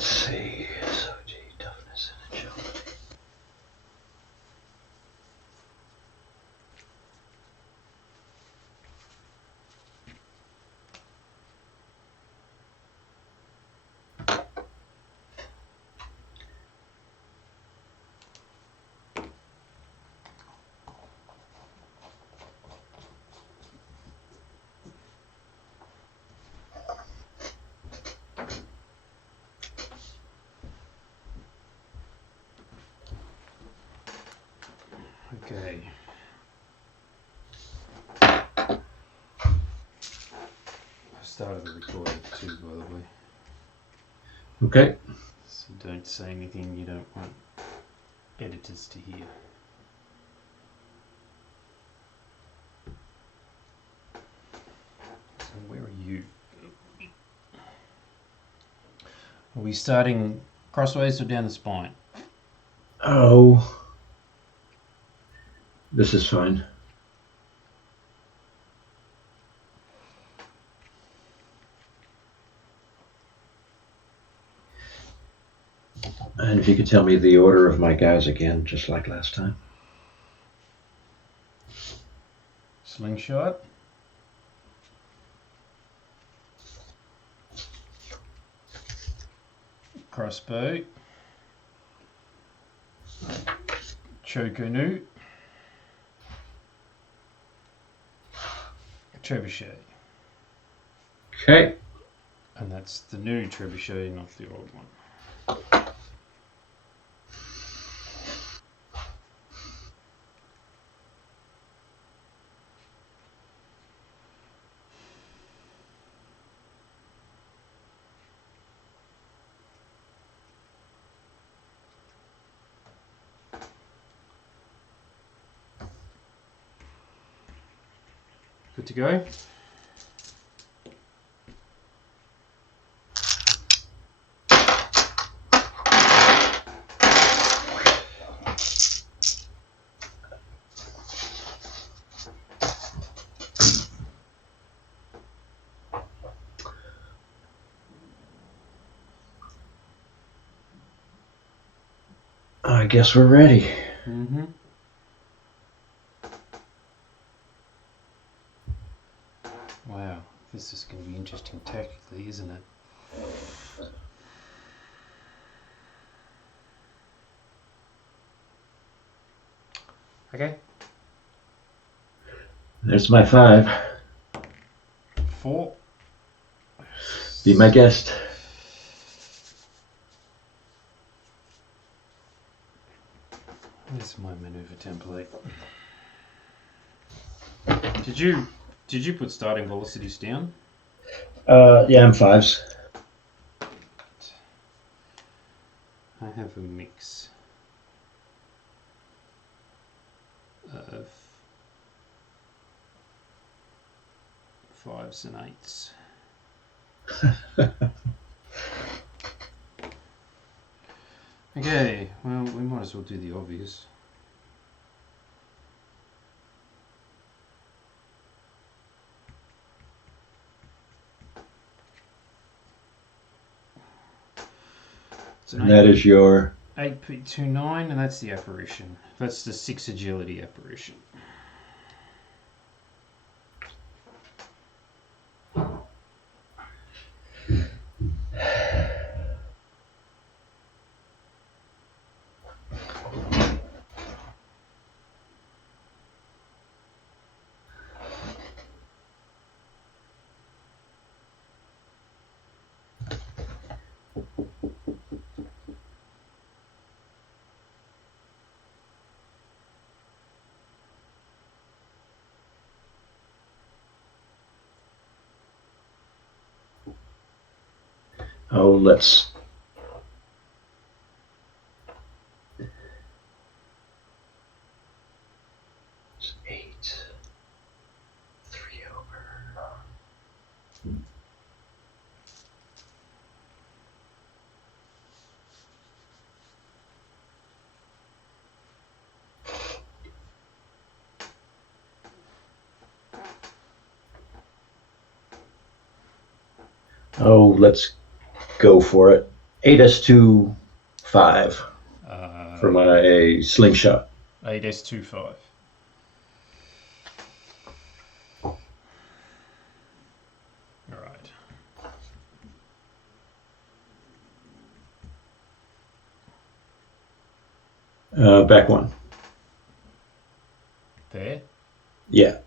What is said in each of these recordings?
Let's see. SOG, toughness, and agility. Okay. I started the recording too, by the way. Okay. So don't say anything you don't want editors to hear. So where are you? Are we starting crossways or down the spine? Oh. This is fine. And if you could tell me the order of my guys again, just like last time. Slingshot. Crossbow. Chokonu. Trebuchet. Okay. And that's the new trebuchet, not the old one. Good to go? I guess we're ready. Mm-hmm. Wow, this is going to be interesting tactically, isn't it? Okay. There's my 5. 4. Be my guest. This is my maneuver template. Did you put starting velocities down? Yeah, I'm 5s. I have a mix of 5s and 8s. Okay, well, we might as well do the obvious. And that is your 8.29, and that's the apparition. That's the 6 agility apparition. let's. It's 8. 3 over. Oh, let's go for it. 8S25 for my slingshot. 8S25. Alright. Back one. There? Yeah.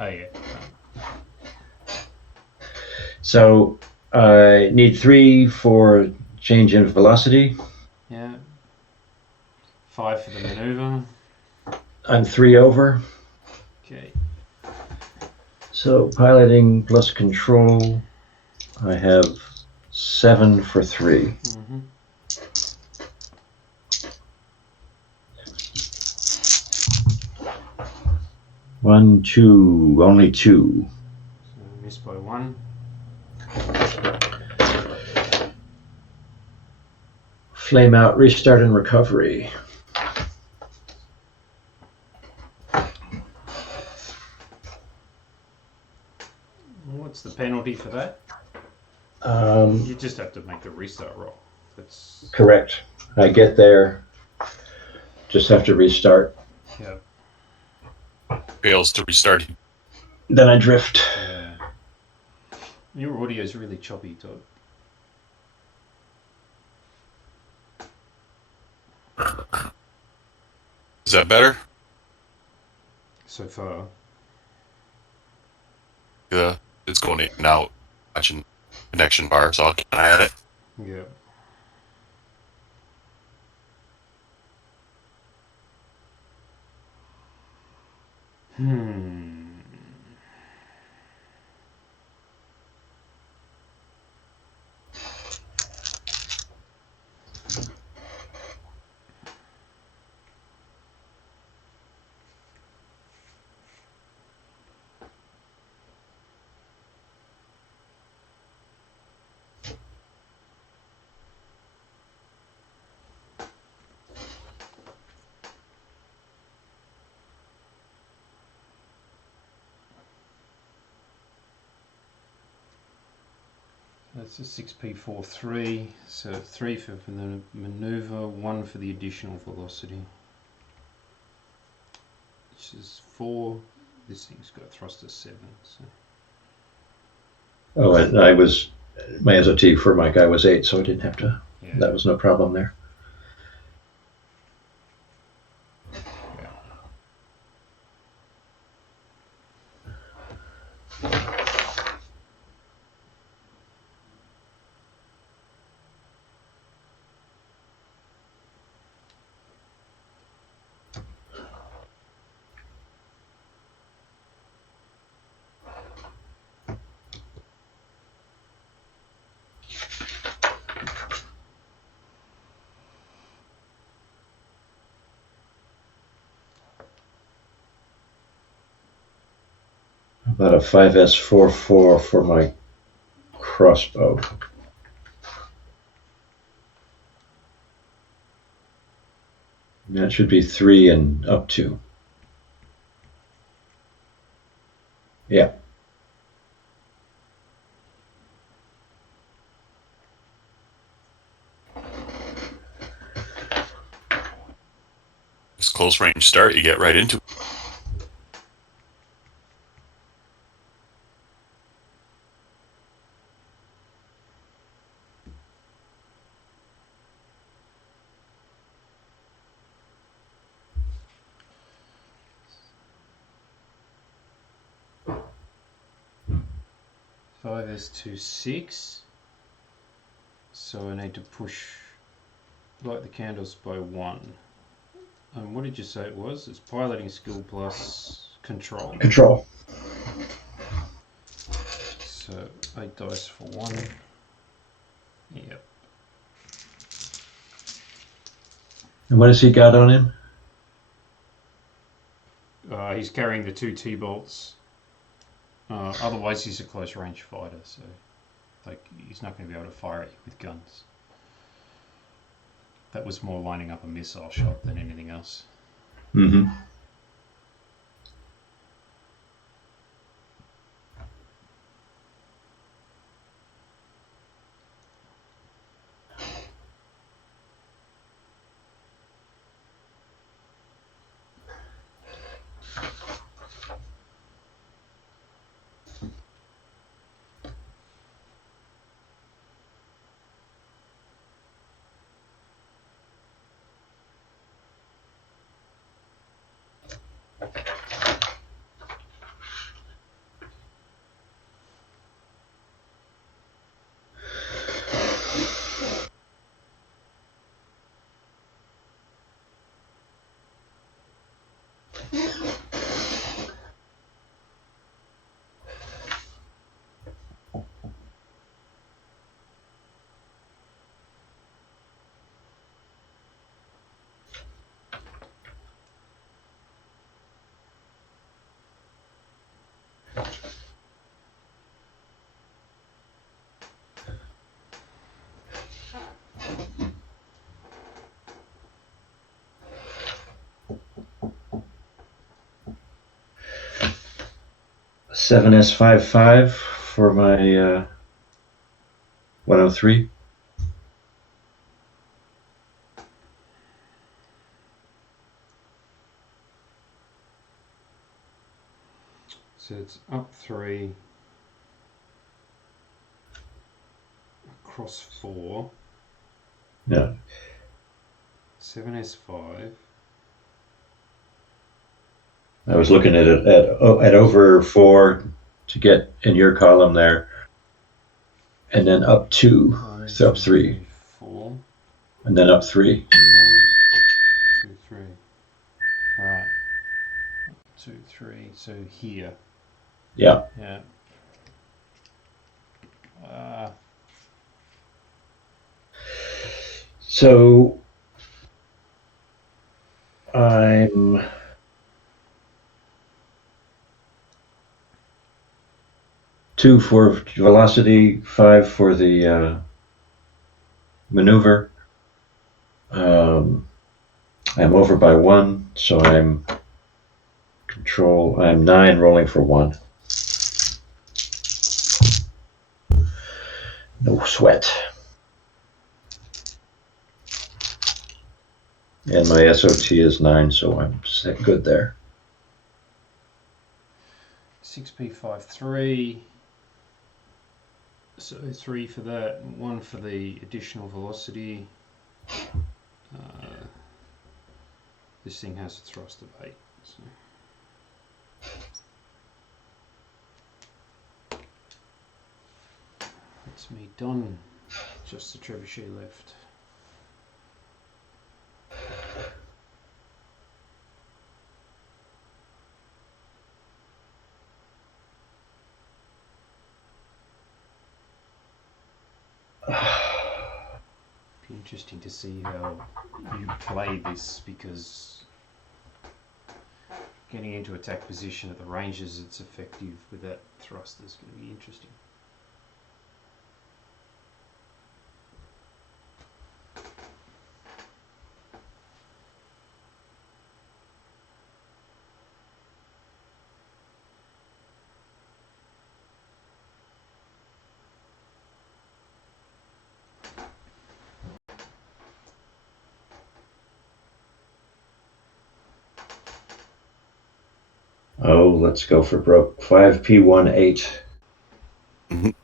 Oh, yeah. So I need 3 for change in velocity. Yeah. 5 for the maneuver. I'm 3 over. Okay. So piloting plus control, I have 7 for 3. Mm-hmm. 1, 2, only 2. So missed by 1. Flame out, restart, and recovery. What's the penalty for that? Um, You just have to make the restart roll. That's correct. I get there, just have to restart. Yep. Fails to restart. Then I drift. Yeah. Your audio is really choppy, Todd. Is that better? So far. Yeah, it's going in and out. Watching connection bar, so I'll keep an eye on it. Yeah. That's a 6p43. So 3 for the maneuver, 1 for the additional velocity. Which is 4. This thing's got a thrust of 7. So. Oh, and my SOT for my guy was 8, so I didn't have to. Yeah. That was no problem there. About a 5S44 for my crossbow. That should be 3 and up 2. Yeah. This close range start, you get right into it. Five S26. So I need to push light the candles by 1. And what did you say it was? It's piloting skill plus control. Control. So 8 dice for 1. Yep. And what has he got on him? He's carrying the 2 T-bolts. Otherwise he's a close range fighter, so he's not going to be able to fire at you with guns. That was more lining up a missile shot than anything else. Mm-hmm. 7S55 for my 103. So it's up 3, across 4. Yeah. 7S5. I was looking at it at over 4 to get in your column there, and then up 2, so up 3, 4, and then up 3. 2, 3. Right. 2, 3. So here. Yeah. Yeah. So I'm 2 for velocity, 5 for the maneuver. I'm over by 1, so I'm 9 rolling for 1. No sweat. And my SOT is 9, so I'm set good there. 6P53. So 3 for that, 1 for the additional velocity. This thing has a thrust of 8. So. That's me done. Just the trebuchet left. Be interesting to see how you play this, because getting into attack position at the ranges it's effective with that thrust is going to be interesting. Oh, let's go for broke. 5P18. Mhm.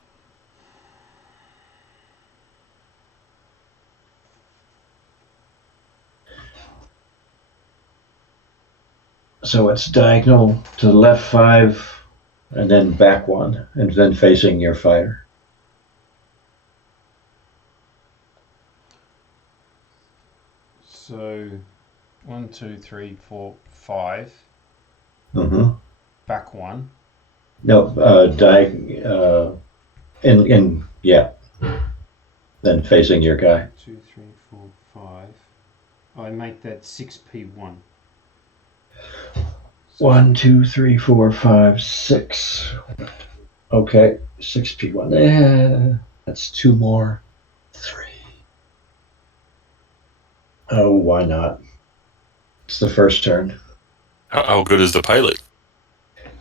So it's diagonal to the left 5, and then back 1, and then facing your fighter. So 1, 2, 3, 4, 5. Mm-hmm. Back 1. No, yeah. Then facing your guy. 2, 3, 4, 5. I make that 6P1. 1, 2, 3, 4, 5, 6. Okay, 6P1. That's 2 more. 3. Oh, why not? It's the first turn. How good is the pilot?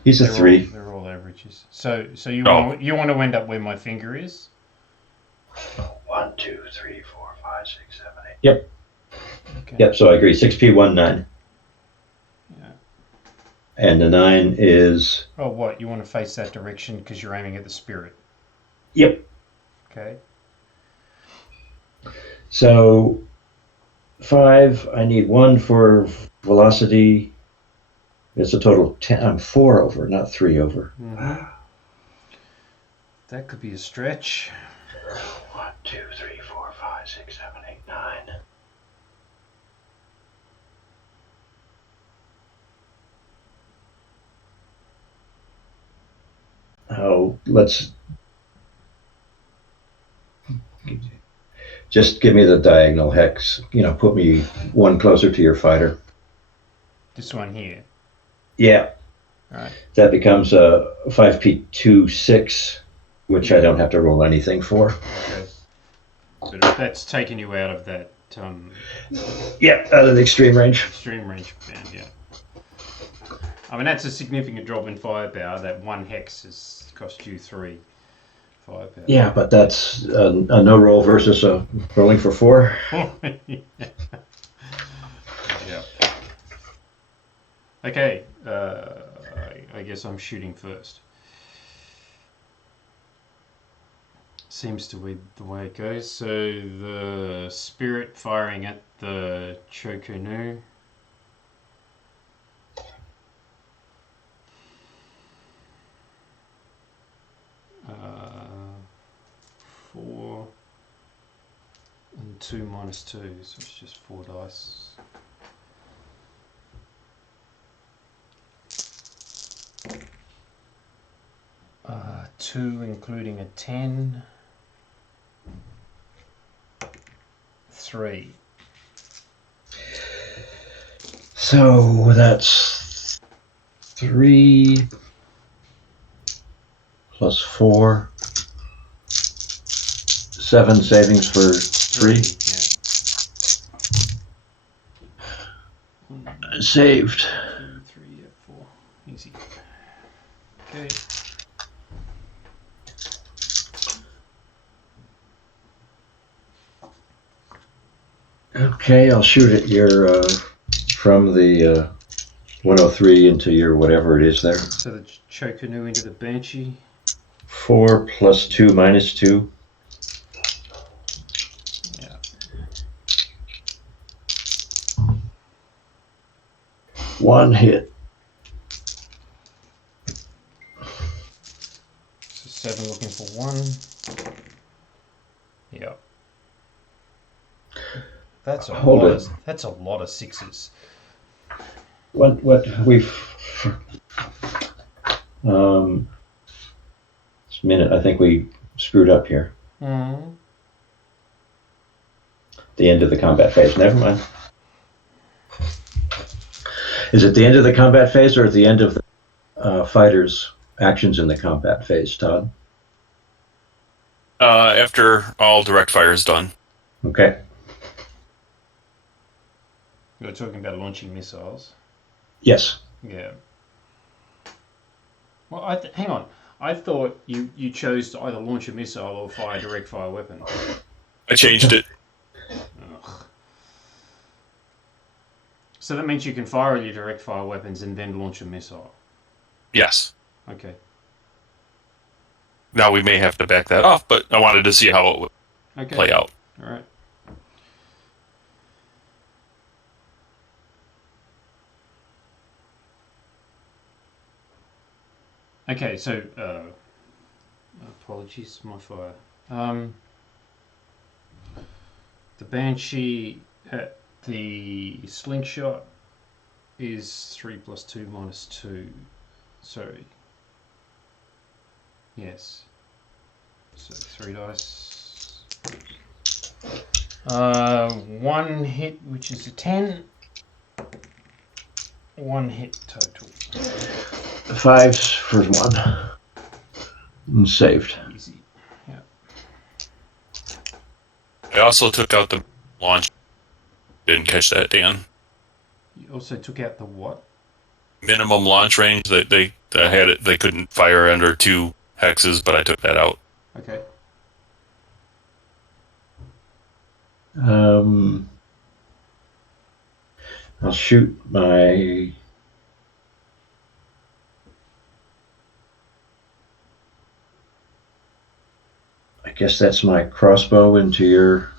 He's a 3. They're all averages. So you want to end up where my finger is? 1, 2, 3, 4, 5, 6, 7, 8. Yep. Okay. Yep, so I agree. 6P1, 9. Yeah. And the 9 is... Oh, what? You want to face that direction because you're aiming at the spirit? Yep. Okay. So 5, I need 1 for velocity. It's a total of 10. I'm 4 over, not 3 over. Mm-hmm. That could be a stretch. 1, 2, 3, 4, 5, 6, 7, 8, 9. Oh, let's just give me the diagonal hex. Put me 1 closer to your fighter. This one here. Yeah. All right. That becomes a 5P26, which I don't have to roll anything for. Okay. But that's taking you out of that. Yeah, out of the extreme range. Extreme range band, yeah. I mean, that's a significant drop in firepower. That one hex has cost you 3 firepower. Yeah, but that's a no roll versus a rolling for 4. Yeah. Okay, I guess I'm shooting first. Seems to be the way it goes. So the spirit firing at the Chokunu. Uh, 4 and 2 minus 2, so it's just 4 dice. Uh, 2 including a 10. 3. So that's 3 plus 4. 7 savings for 3. Yeah. Saved. 2, 3, 4. Easy. Okay. Okay, I'll shoot at your from the 103 into your whatever it is there. So the Chokunu into the Banshee. 4 plus 2 minus 2. Yeah. 1 hit. So 7 looking for 1. Yeah. That's a Hold lot. it. That's a lot of 6s. What we've just a minute, I think we screwed up here. Mm-hmm. The end of the combat phase. Never mind. Is it the end of the combat phase or at the end of the fighters' actions in the combat phase, Todd? After all direct fire is done. Okay. We were talking about launching missiles. Yes. Yeah. Well, hang on. I thought you chose to either launch a missile or fire a direct fire weapon. I changed it. Ugh. So that means you can fire your direct fire weapons and then launch a missile. Yes. Okay. Now we may have to back that off, but I wanted to see how it would play out. All right. Okay, so apologies, my fire. The Banshee at the slingshot is 3 plus 2 minus 2. Sorry. Yes. So 3 dice. 1 hit, which is a 10. 1 hit total. 5s for 1. And saved. Easy. Yeah. I also took out the launch. Didn't catch that, Dan. You also took out the what? Minimum launch range. They had it. They couldn't fire under 2 hexes, but I took that out. Okay. I'll shoot my. I guess that's my crossbow into your.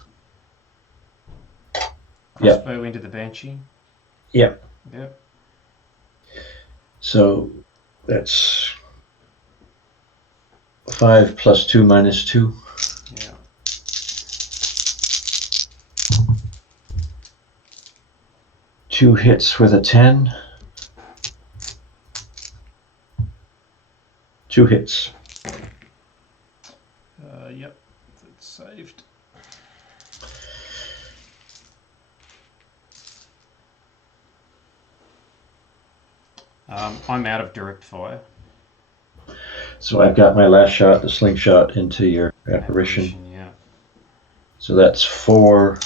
Crossbow into the Banshee? Yep. Yep. So that's 5 plus 2 minus 2. Yeah. Two hits with a 10. 2 hits. Yep. That's saved. I'm out of direct fire. So I've got my last shot, the slingshot, into your apparition. Yeah. So that's 4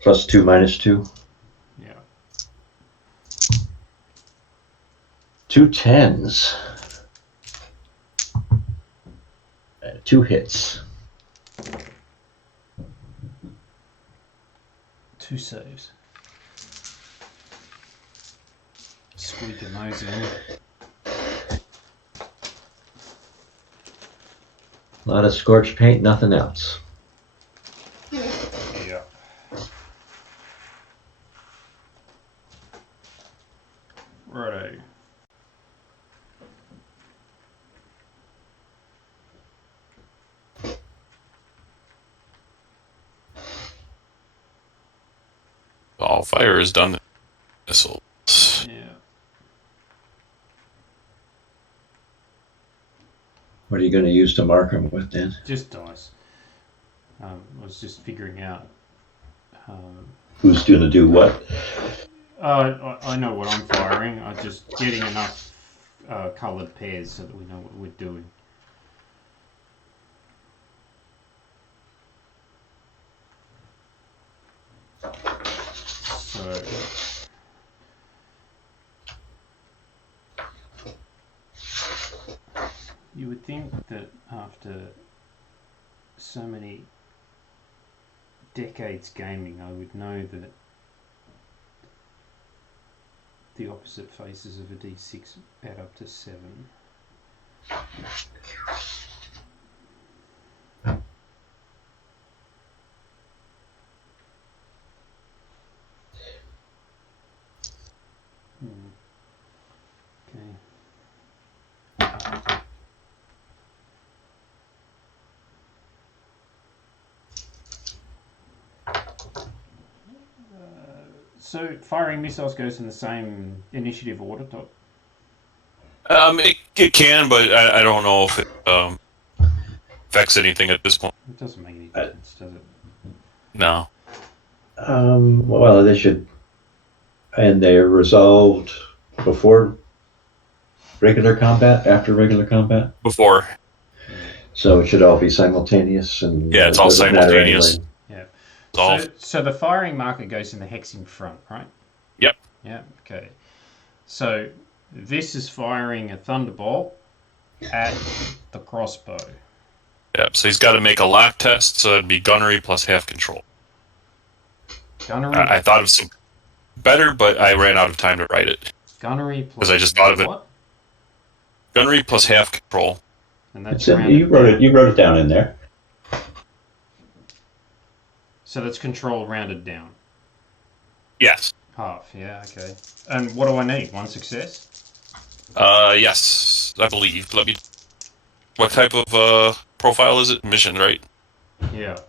plus 2 minus 2. Yeah. 2 10s. 2 hits. 2 saves. Squeaking those in. A lot of scorch paint, nothing else. Yeah. Righto. All fire is done. Missiles. Yeah. What are you going to use to mark them with, then? Just dice. I was just figuring out. Who's going to do what? I know what I'm firing. I'm just getting enough coloured pairs so that we know what we're doing. So you would think that after so many decades gaming, I would know that the opposite faces of a D6 add up to 7. Okay. So firing missiles goes in the same initiative order, Todd? It can, but I don't know if it affects anything at this point. It doesn't make any difference, does it? No. Well, they should. And they're resolved before regular combat, after regular combat? Before. So it should all be simultaneous, and Yeah, it's it all doesn't matter simultaneous. anyway. Yeah. So the firing marker goes in the hex in front, right? Yep. Yeah. Okay. So this is firing a thunderbolt at the crossbow. Yep. So he's got to make a lock test. So it'd be gunnery plus half control. Gunnery. I thought of some better, but I ran out of time to write it. Gunnery plus. Because I just thought of it. What? Gunnery plus half control. And that's You wrote it down in there. So that's control rounded down. Yes. Half. Yeah. Okay. And what do I need? 1 success. Yes, I believe. Let me. What type of profile is it? Mission, right? Yeah.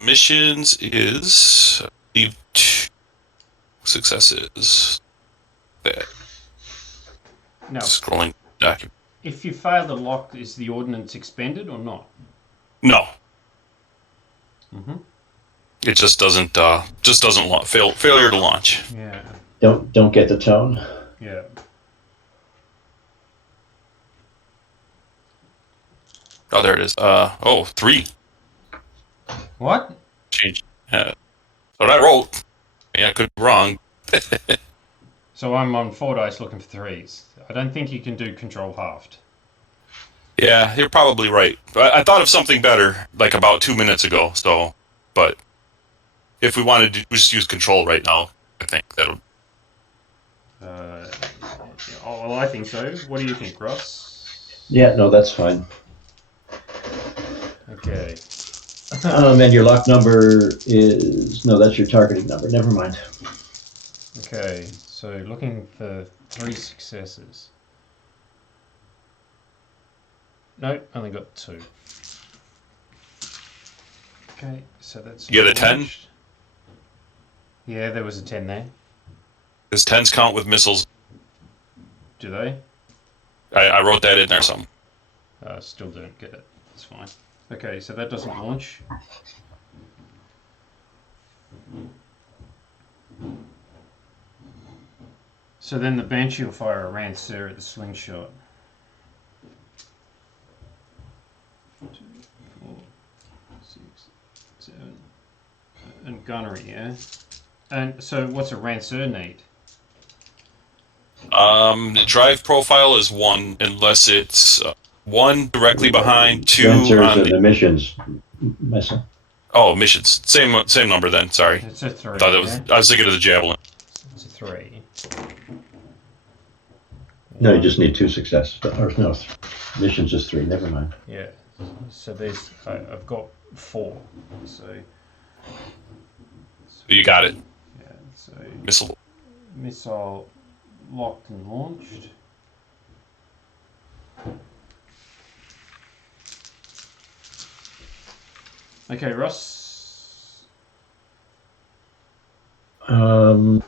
Missions is, I believe, 2 successes. That. Now, Scrolling document. if you fail the lock, is the ordnance expended or not? No. Mm-hmm. It just doesn't. Failure to launch. Yeah. Don't get the tone. Yeah. Oh, there it is. 3. What? Change. So I wrote. Yeah, I could be wrong. So I'm on 4 dice looking for 3s. I don't think you can do control halved. Yeah, you're probably right. I thought of something better, like about 2 minutes ago. So, but if we wanted to just use control right now, I think that'll. Well, I think so. What do you think, Ross? Yeah, no, that's fine. Okay. And your lock number is... No, that's your targeting number. Never mind. Okay, so looking for 3 successes. Nope, only got 2. Okay, so that's... You get a 10? launched. Yeah, there was a 10 there. Does 10s count with missiles? Do they? I wrote that in there somewhere. Still don't get it. That's fine. Okay, so that doesn't launch. So then the Banshee will fire a Rancer at the slingshot. 2, 4, 6, 7. And gunnery, yeah? And so what's a Rancer need? The drive profile is 1, unless it's 1 directly behind, 2 Sensors on and the... emissions missile. Oh, missions. Same number then, sorry. It's a 3. I was thinking of the Javelin. It's a 3. No, you just need 2 successes. Or no, missions is 3. Never mind. Yeah. So there's I've got 4. So You got it. yeah. So Missile. locked and launched. Okay, Ross. My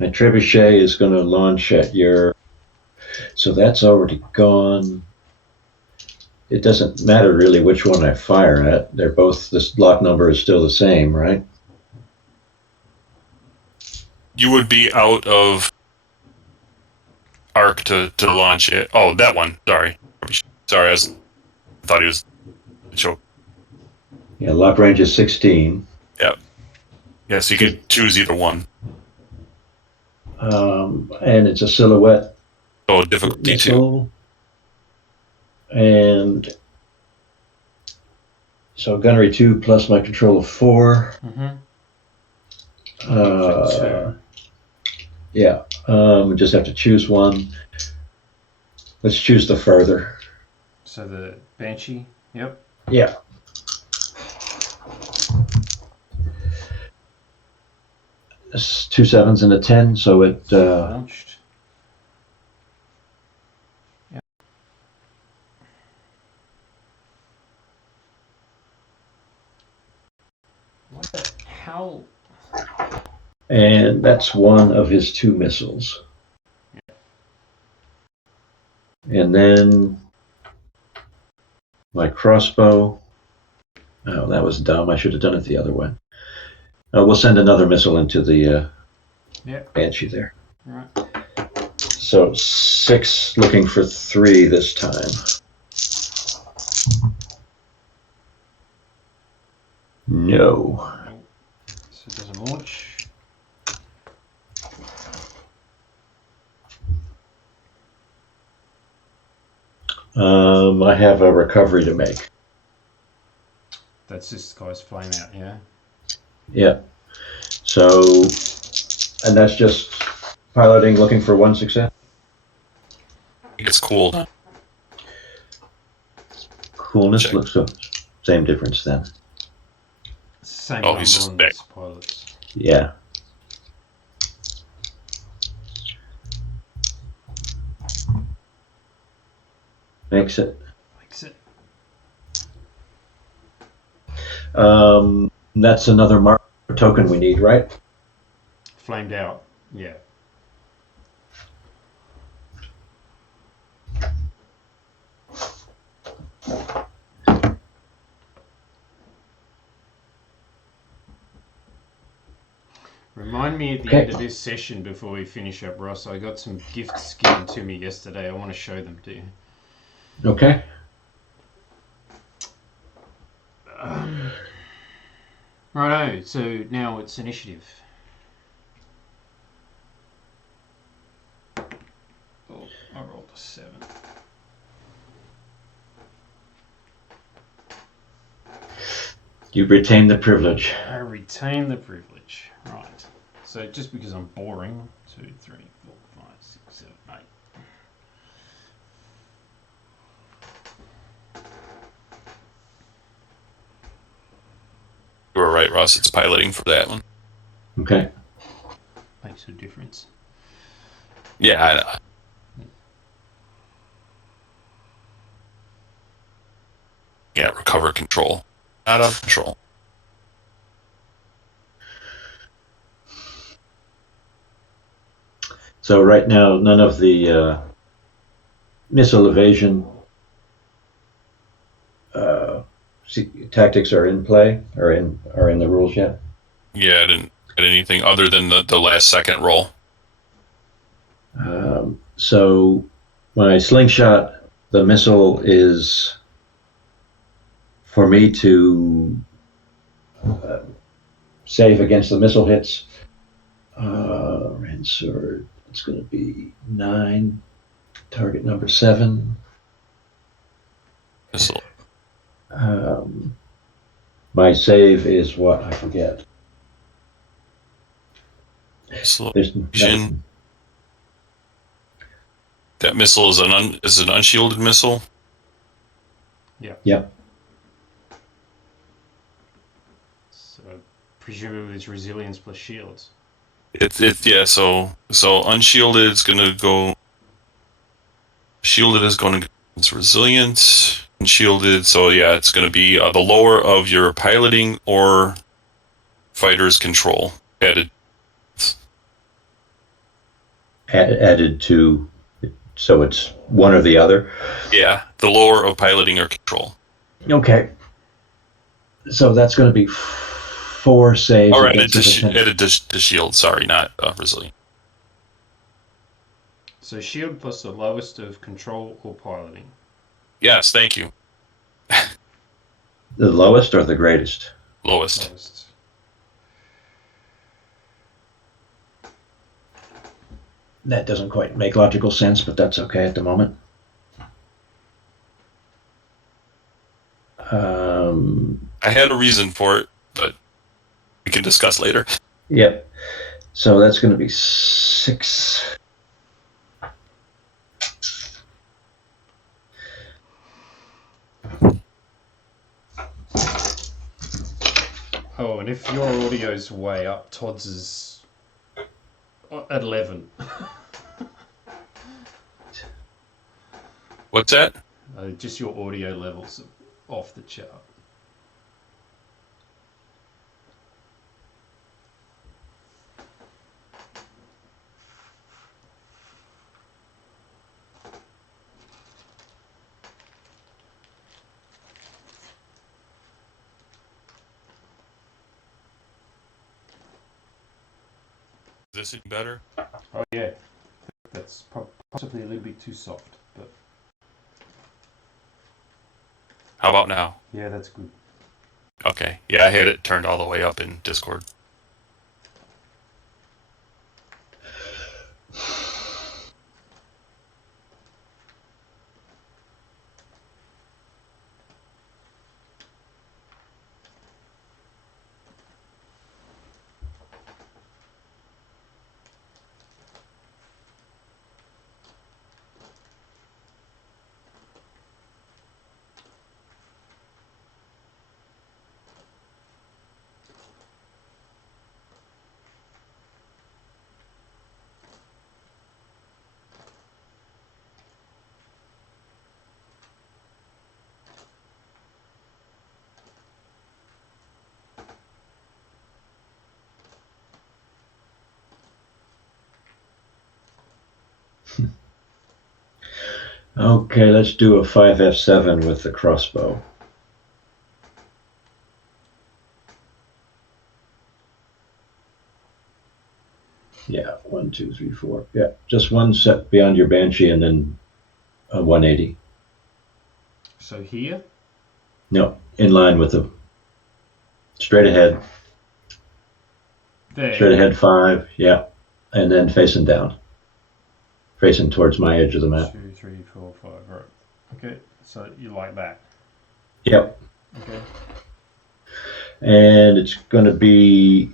trebuchet is going to launch at your. So that's already gone. It doesn't matter really which one I fire at. They're both. This lock number is still the same, right? You would be out of arc to launch it. Oh, that one. Sorry. Sorry, I thought he was. Choke. Yeah, lock range is 16. Yep. Yeah, so you could choose either one. And it's a silhouette Oh, difficulty 2. missile. And so gunnery 2 plus my control of 4. Yeah. Just have to choose one. Let's choose the further. So the Banshee. Yep. Yeah. It's 2 7s and a 10, so it. Launched. Yep. What the hell? And that's one of his 2 missiles. And then my crossbow. Oh, that was dumb. I should have done it the other way. We'll send another missile into the Banshee there. All right. So 6 looking for 3 this time. No. So it doesn't launch. I have a recovery to make. That's this guy's flame out, yeah? Yeah. So, and that's just piloting, looking for 1 success. I think it's cool. Coolness Check. looks so same difference then. Same Oh, number he's just on back. these pilots. Yeah. Makes it. Makes it. That's another mark token we need, right? Flamed out, yeah. Remind me at the end of this session before we finish up, Ross. I got some gifts given to me yesterday. I want to show them to you. Okay. Righto, so now it's initiative. Oh, I rolled a 7. You retain the privilege. I retain the privilege. Right. So just because I'm boring, 2, 3, 4, 5, 6, 7, 8. You were right, Ross. It's piloting for that one. Okay. Makes a difference. Yeah, I know. Yeah, recover control. Not out of control. So right now, none of the missile evasion tactics are in play, or in the rules yet. Yeah, I didn't get anything other than the last second roll. So when I slingshot, the missile is for me to save against the missile hits. Red sword. it's going to be 9. Target number 7. Missile. My save is what? I forget. Missile. There's nothing. That missile is an unshielded missile. Yeah. Yep. So presumably it's resilience plus shields. Yeah. So unshielded is going to go. Shielded is going to. It's resilience. Unshielded. So yeah, it's going to be the lower of your piloting or fighter's control added. Added to, so it's one or the other. Yeah, the lower of piloting or control. Okay. So that's going to be 4 saves. Or added to shield. Sorry, not resilient. So shield plus the lowest of control or piloting. Yes, thank you. The lowest or the greatest? Lowest. That doesn't quite make logical sense, but that's okay at the moment. I had a reason for it, but we can discuss later. Yep. So that's going to be 6. Oh, and if your audio's way up, Todd's is at 11. What's that? Just your audio levels off the chart. Is this any better? Oh yeah, that's possibly a little bit too soft, but How about now? yeah, that's good. Okay. Yeah, I had it turned all the way up in Discord. Okay, let's do a 5F7 with the crossbow. Yeah, 1, 2, 3, 4. Yeah, just one set beyond your Banshee and then a 180. So here? No, in line with the straight ahead. There. Straight ahead 5, yeah. And then facing down. Facing towards my edge of the map. 2, 3, 4, 5. Right. Okay. So you like that? Yep. Okay. And it's going to be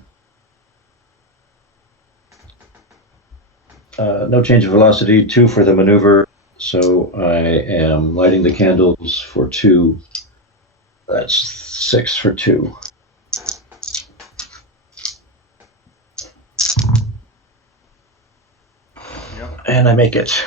no change of velocity, 2 for the maneuver. So I am lighting the candles for 2. That's 6 for 2. Yep. And I make it.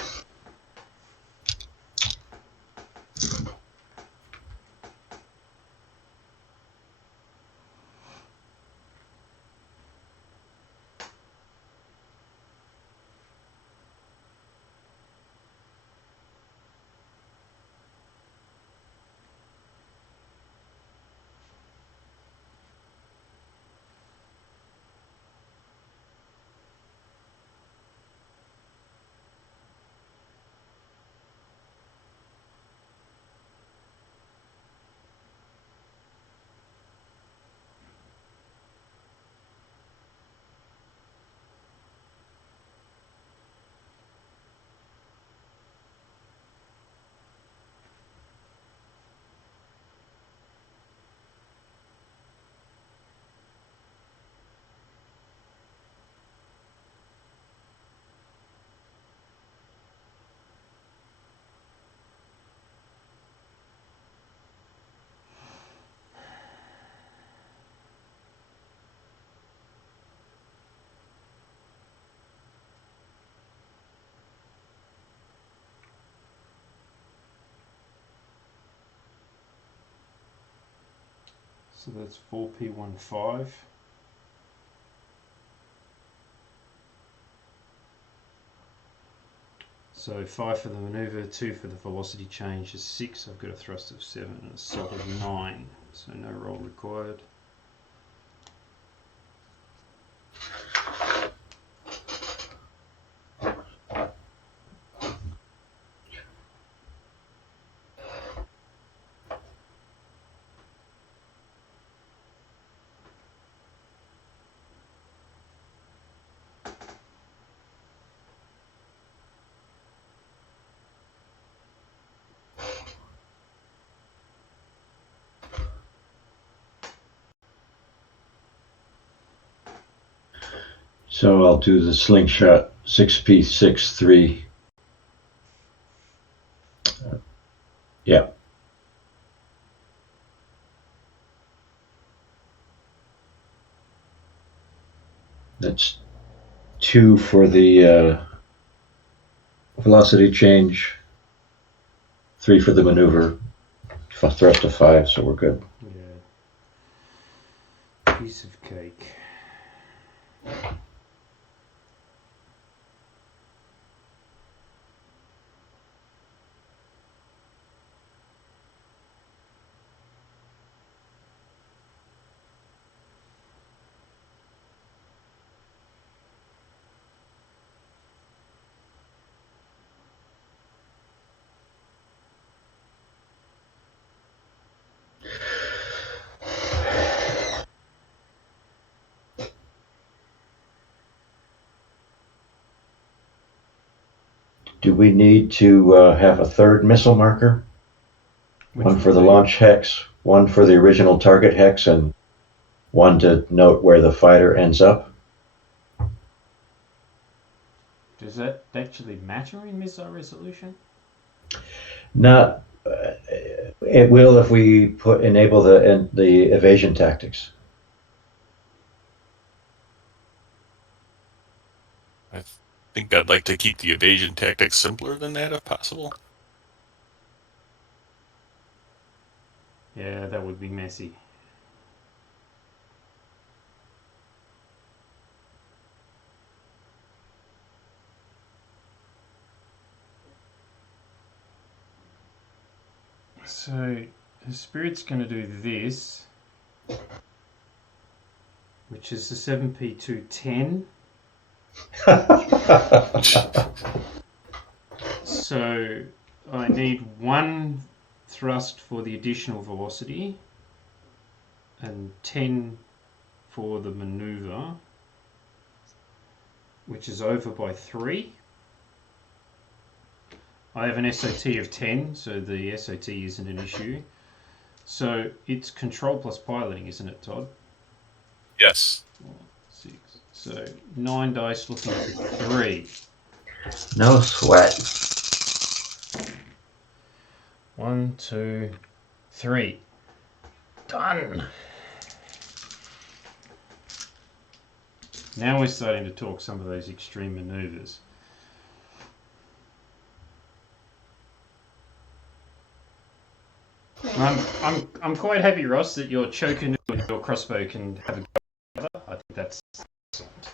So that's 4p15. So 5 for the maneuver, 2 for the velocity change is 6. I've got a thrust of 7 and a salt of 9. So no roll required. So I'll do the slingshot 6p63. Yeah. That's 2 for the velocity change, 3 for the maneuver, thrust of 5, so we're good. Yeah. Piece of cake. Do we need to have a third missile marker? One for the launch hex, one for the original target hex, and one to note where the fighter ends up? Does that actually matter in missile resolution? Not. It will if we enable the evasion tactics. I think I'd like to keep the evasion tactics simpler than that if possible. Yeah, that would be messy. So the spirit's going to do this, which is the 7p210. So I need 1 thrust for the additional velocity and 10 for the maneuver, which is over by 3. I have an SOT of 10, so the SOT isn't an issue. So it's control plus piloting, isn't it, Todd? Yes. 4, 6. So 9 dice looking for 3. No sweat. 1, 2, 3. Done. Now we're starting to talk some of those extreme maneuvers. I'm quite happy, Ross, that your choker and your crossbow can have a go together. I think that's excellent.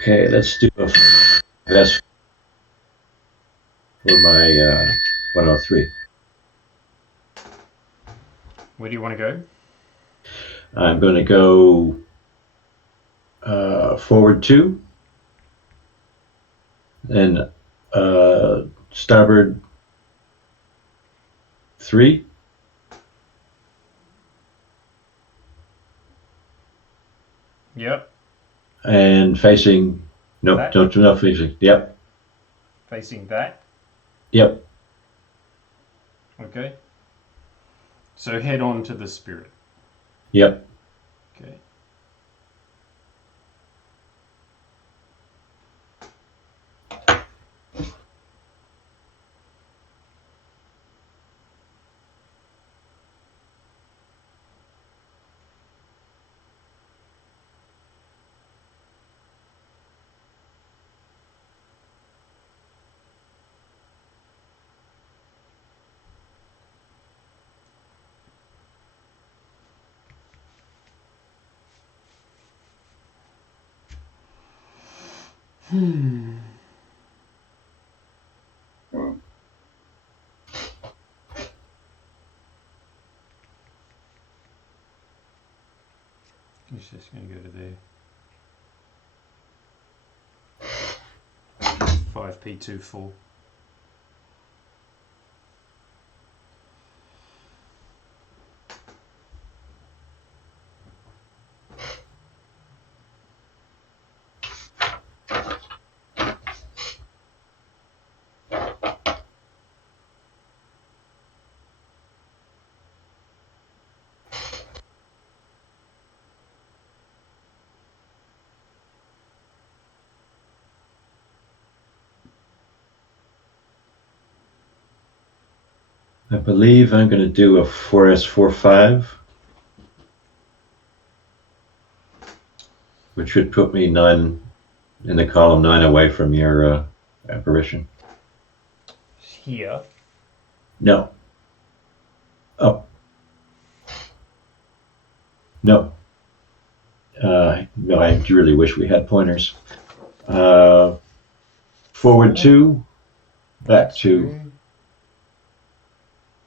Okay, let's do a vest for my 103. Where do you want to go? I'm going to go forward 2 and starboard 3. Yep. And facing, no, That? don't facing. Yep, Facing that. yep. Okay. So head on to the spirit. Yep. Okay. It's just going to go to there. 5p24. I believe I'm going to do a 4S45, which would put me 9 in the column 9 away from your apparition. Here. No. Up. No. No, I really wish we had pointers. Forward 2, back 2.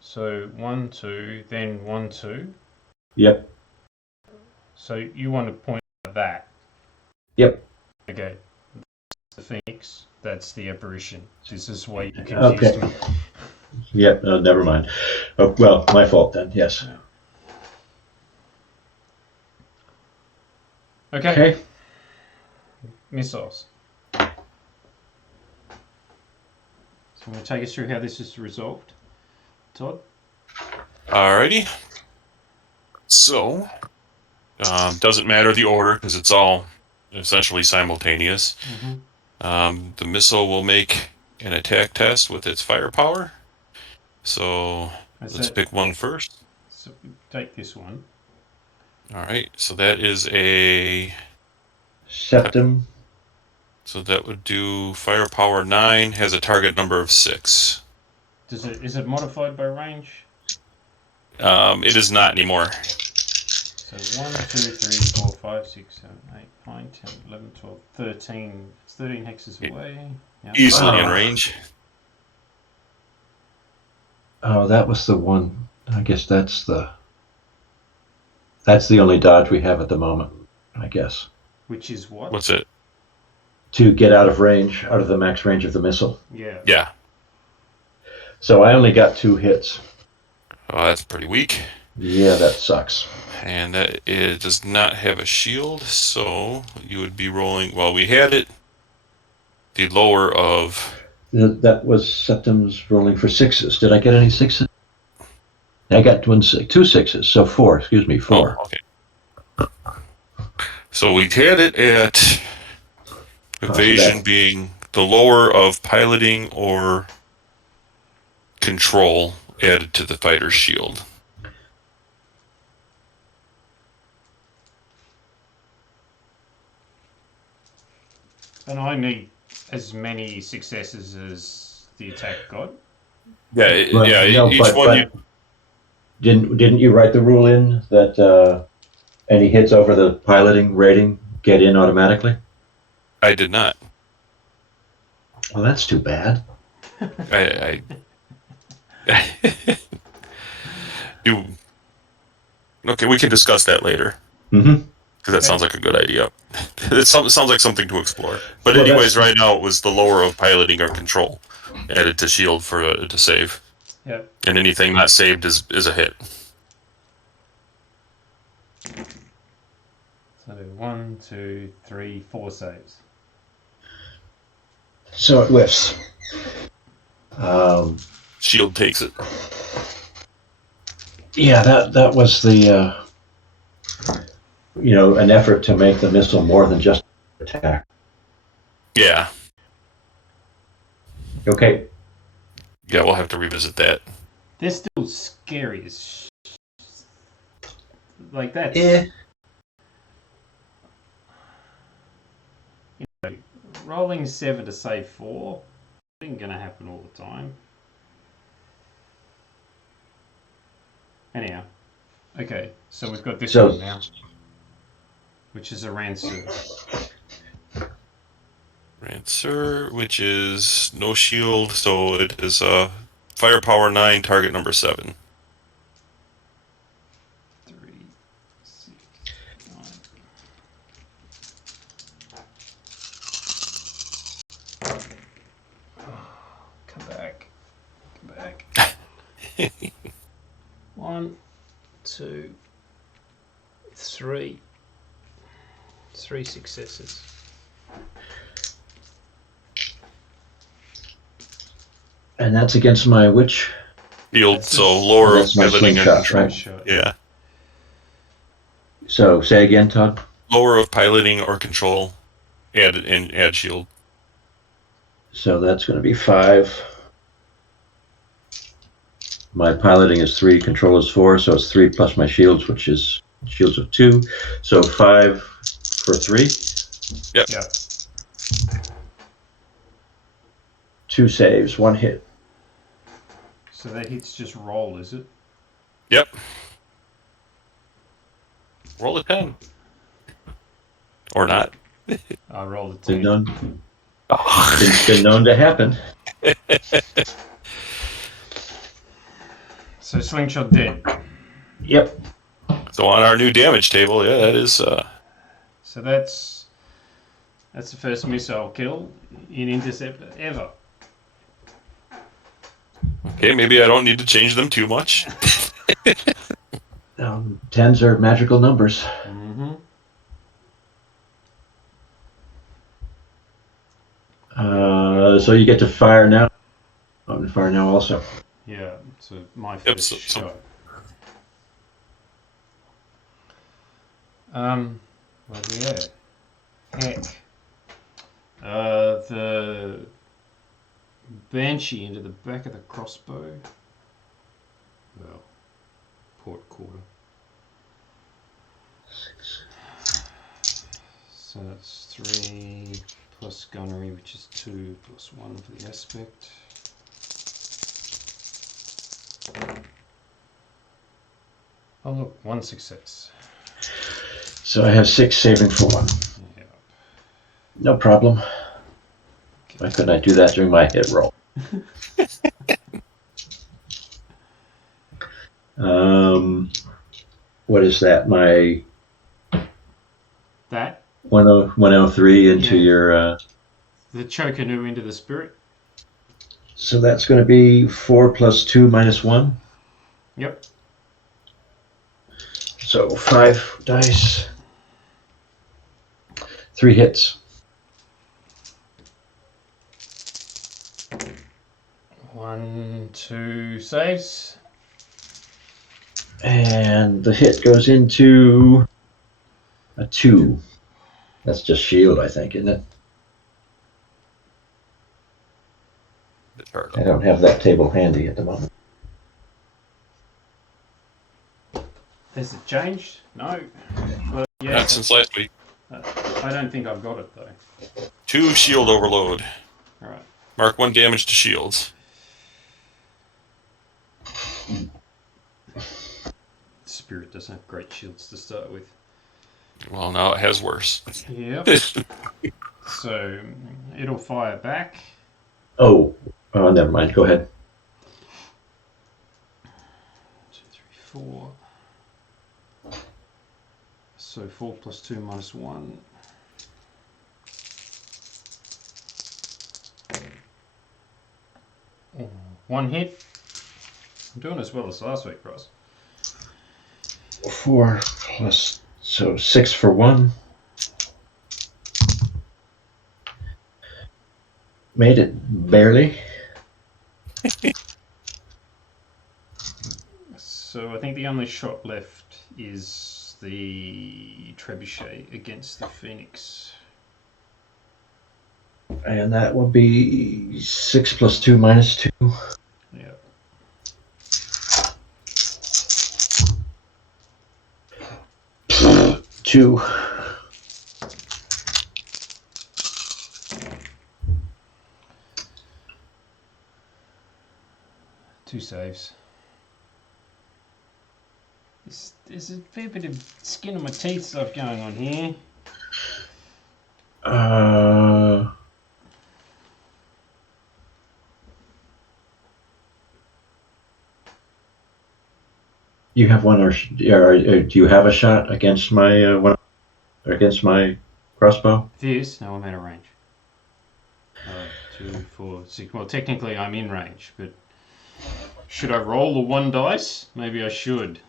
So 1, 2, then 1, 2. Yep. So you want to point at that. Yep. Okay. That's the Phoenix. That's the apparition. This is why you confused Okay. me. Yep. Never mind. Oh, well, my fault then. Yes. Okay. Missiles. So I'm going to take us through how this is resolved. Todd? Alrighty. So, doesn't matter the order because it's all essentially simultaneous. The missile will make an attack test with its firepower. So let's pick one first. So take this one. Alright, so that is a Septum. So that would do firepower 9, has a target number of 6. Is it modified by range? It is not anymore. So 1, 2, 3, 4, 5, 6, 7, 8, 9, 10, 11, 12, 13. It's 13 hexes away. Yep. Easily in range. Oh, that was the one. I guess that's the only dodge we have at the moment, I guess. Which is what? What's it? To get out of range, out of the max range of the missile. Yeah. Yeah. So I only got 2 hits. Oh, that's pretty weak. Yeah, that sucks. And it does not have a shield, so you would be rolling. Well, we had it the lower of. That was Septum's rolling for 6s. Did I get any 6s? I got 2 6s, so 4. Excuse me, 4. Oh, okay. So we had it at evasion being the lower of piloting or control added to the fighter's shield. And I need as many successes as the attack got. Yeah, Well, yeah. no, Each but, one but you. didn't you write the rule in that any hits over the piloting rating get in automatically? I did not. Well, that's too bad. I do. Okay, we can discuss that later. Mm-hmm. Because that sounds like a good idea. It sounds like something to explore. But Well, anyways, right now it was the lower of piloting or control added to shield for to save. Yep. And anything not saved is a hit. So 1, 2, 3, 4 saves. So it whiffs. Shield takes it. Yeah, that was the an effort to make the missile more than just an attack. Yeah. Okay. Yeah, we'll have to revisit that. They're still scary as like that's rolling 7 to save 4 isn't going to happen all the time. Anyhow, okay, so we've got this one now, which is a Rancer. Rancer, which is no shield, so it is firepower 9, target number 7. 3, 6, 9. Come back. 1, 2, 3. 3 successes. And that's against my which? Shield, so lower of my piloting and slingshot, control. right? Yeah. So say again, Todd. Lower of piloting or control, add shield. So that's going to be 5. My piloting is 3, control is 4, so it's 3 plus my shields, which is shields of 2. So 5 for 3. Yep. 2 saves, 1 hit. So that hit's just roll, is it? Yep. Roll a 10. Or not. I rolled a 10. Been known to happen. So slingshot dead. Yep. So on our new damage table, yeah, that is... So that's the first missile kill in Interceptor ever. Okay, maybe I don't need to change them too much. 10s are magical numbers. Mm-hmm. So you get to fire now. I'm going to fire now also. Yeah, so my first shot. Where we at? Heck. The Banshee into the back of the crossbow. Well, port quarter. So that's 3 plus gunnery, which is 2 plus 1 for the aspect. Oh look, 1 success. So I have 6 saving for 1. Yeah. No problem. Why couldn't I do that during my hit roll? What is that? My That? 103 into your... The Chocanu into the spirit? So that's going to be 4 plus 2 minus 1. Yep. So 5 dice. 3 hits. 1, 2 saves. And the hit goes into a 2. That's just shield, I think, isn't it? I don't have that table handy at the moment. Has it changed? No. Well, yeah. Not since last week. I don't think I've got it though. 2 shield overload. Alright. Mark 1 damage to shields. Spirit doesn't have great shields to start with. Well, now it has worse. Yep. So it'll fire back. Oh, never mind. Go ahead. 2, 3, 4. So 4 plus 2 minus 1. One hit. I'm doing as well as last week, Ross. 4 plus, so 6 for 1. Made it barely. So I think the only shot left is the trebuchet against the Phoenix. And that will be 6 plus 2 minus 2. Yeah. Two. Two saves. There's a fair bit of skin on my teeth stuff going on here. You have one, or do you have a shot against my one against my crossbow? This? No, I'm out of range. 2, 4, 6. Well, technically I'm in range, but should I roll the 1 dice? Maybe I should.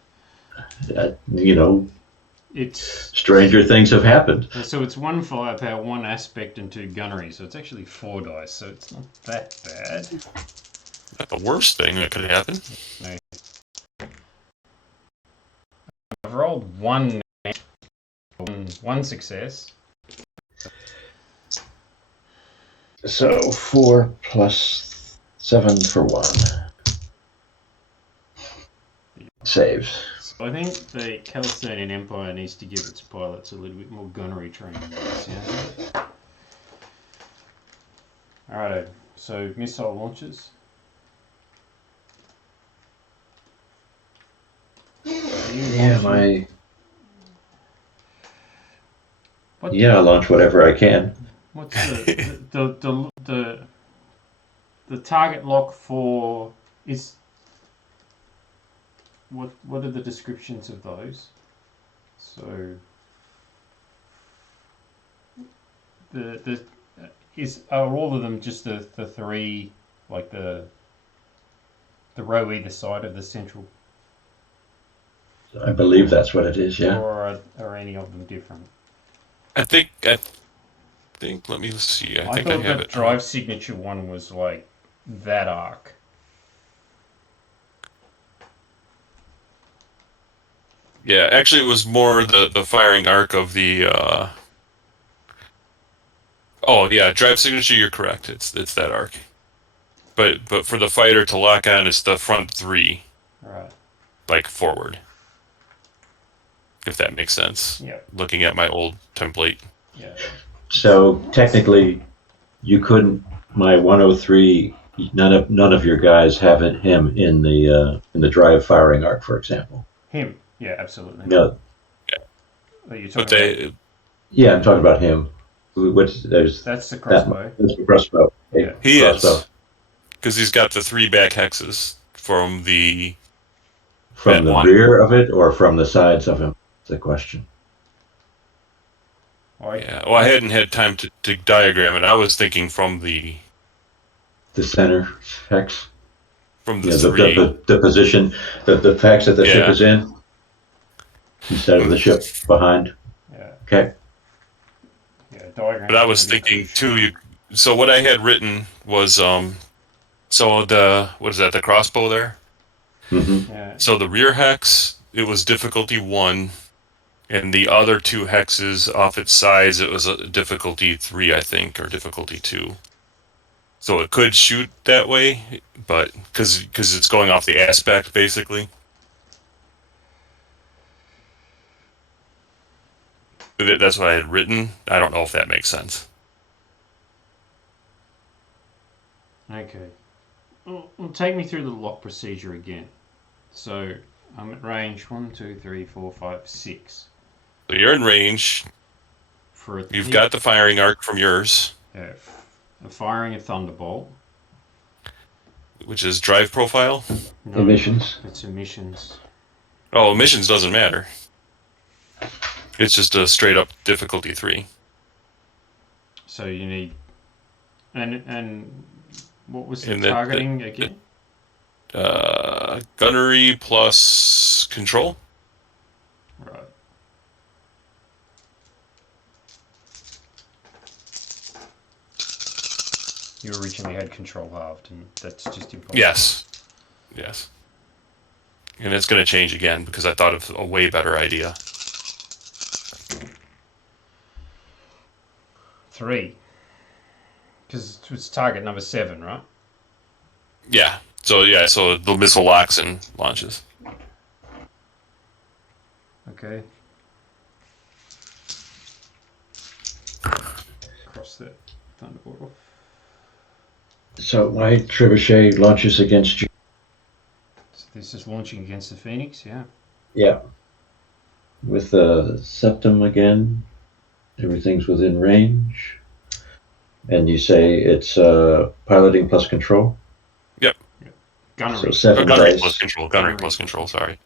It's stranger things have happened. So it's 1 firepower, 1 aspect, and 2 gunnery. So it's actually 4 dice. So it's not that bad. Not the worst thing that could happen. No. I've rolled 1 success. So 4 plus 7 for 1. Saves. So I think the Calistonian Empire needs to give its pilots a little bit more gunnery training. Alright, so missile launches. Yeah, I launch whatever I can. What's the target lock for is? What are the descriptions of those? So are all of them just the 3, like the row either side of the central? I believe that's what it is. Yeah. Or are any of them different? I think. Let me see. I think I thought have the it. drive signature one was like that arc. Yeah, actually, it was more the firing arc of the. Oh yeah, drive signature. You're correct. It's that arc. But for the fighter to lock on, it's the front 3. Right. Like forward. If that makes sense. Yeah. Looking at my old template. Yeah. So technically, you couldn't. My 103. None of your guys have him in the drive firing arc, for example. Him. Yeah, absolutely. No. Are you talking about? Yeah, I'm talking about him. That's the crossbow. That's the crossbow. Yeah. He crossbow. Is. Because he's got the 3 back hexes from the rear of it or from the sides of him. That's the question. Yeah. Well, I hadn't had time to diagram it. I was thinking from the center hex. From the 3. The position, the hex that the ship is in, instead of the ship behind. Yeah. Okay. Yeah, diagram. But I was thinking too. So what I had written was so the crossbow there. Mm-hmm. Yeah. So the rear hex, it was difficulty 1, and the other 2 hexes off its sides, it was a difficulty 3, I think, or difficulty 2. So it could shoot that way, but because it's going off the aspect basically. That's what I had written. I don't know if that makes sense. Okay. Well, take me through the lock procedure again. So I'm at range 1, 2, 3, 4, 5, 6. So you're in range. For a You've got the firing arc from yours, firing a thunderbolt. which is drive profile. No, Emissions. it's emissions. Oh, emissions doesn't matter. It's just a straight up difficulty 3. So you need, and what was the And targeting again? Gunnery plus control. Right. You originally had control halved, and that's just impossible. Yes. And it's going to change again because I thought of a way better idea. 3. Because it's target number 7, right? Yeah. So the missile locks and launches. Okay. Cross that thunderbolt off. So my trebuchet launches against you. So this is launching against the Phoenix, yeah. Yeah. With the septum again. Everything's within range. And you say it's piloting plus control? Yep. Gunnery. So 7 gunnery dice. plus control. Gunnery plus control, sorry.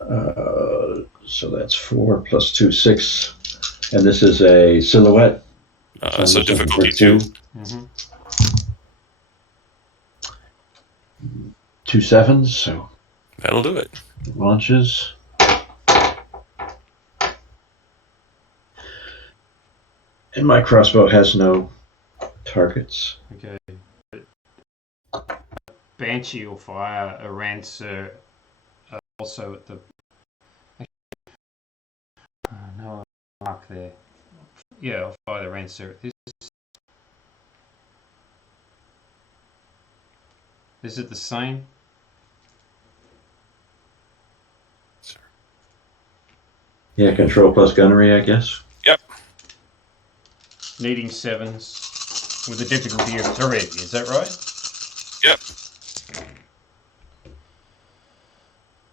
So that's 4 plus 2, 6. And this is a silhouette. So difficulty 2. Mm-hmm. 2 7s, so That'll do it. launches. And my crossbow has no targets. Okay. Banshee will fire a Rancer also at the... no mark there. Yeah, I'll fire the Rancer at this. Is it the same? Yeah, control plus gunnery, I guess. Yep. Needing 7s with a difficulty of 3, is that right? Yep.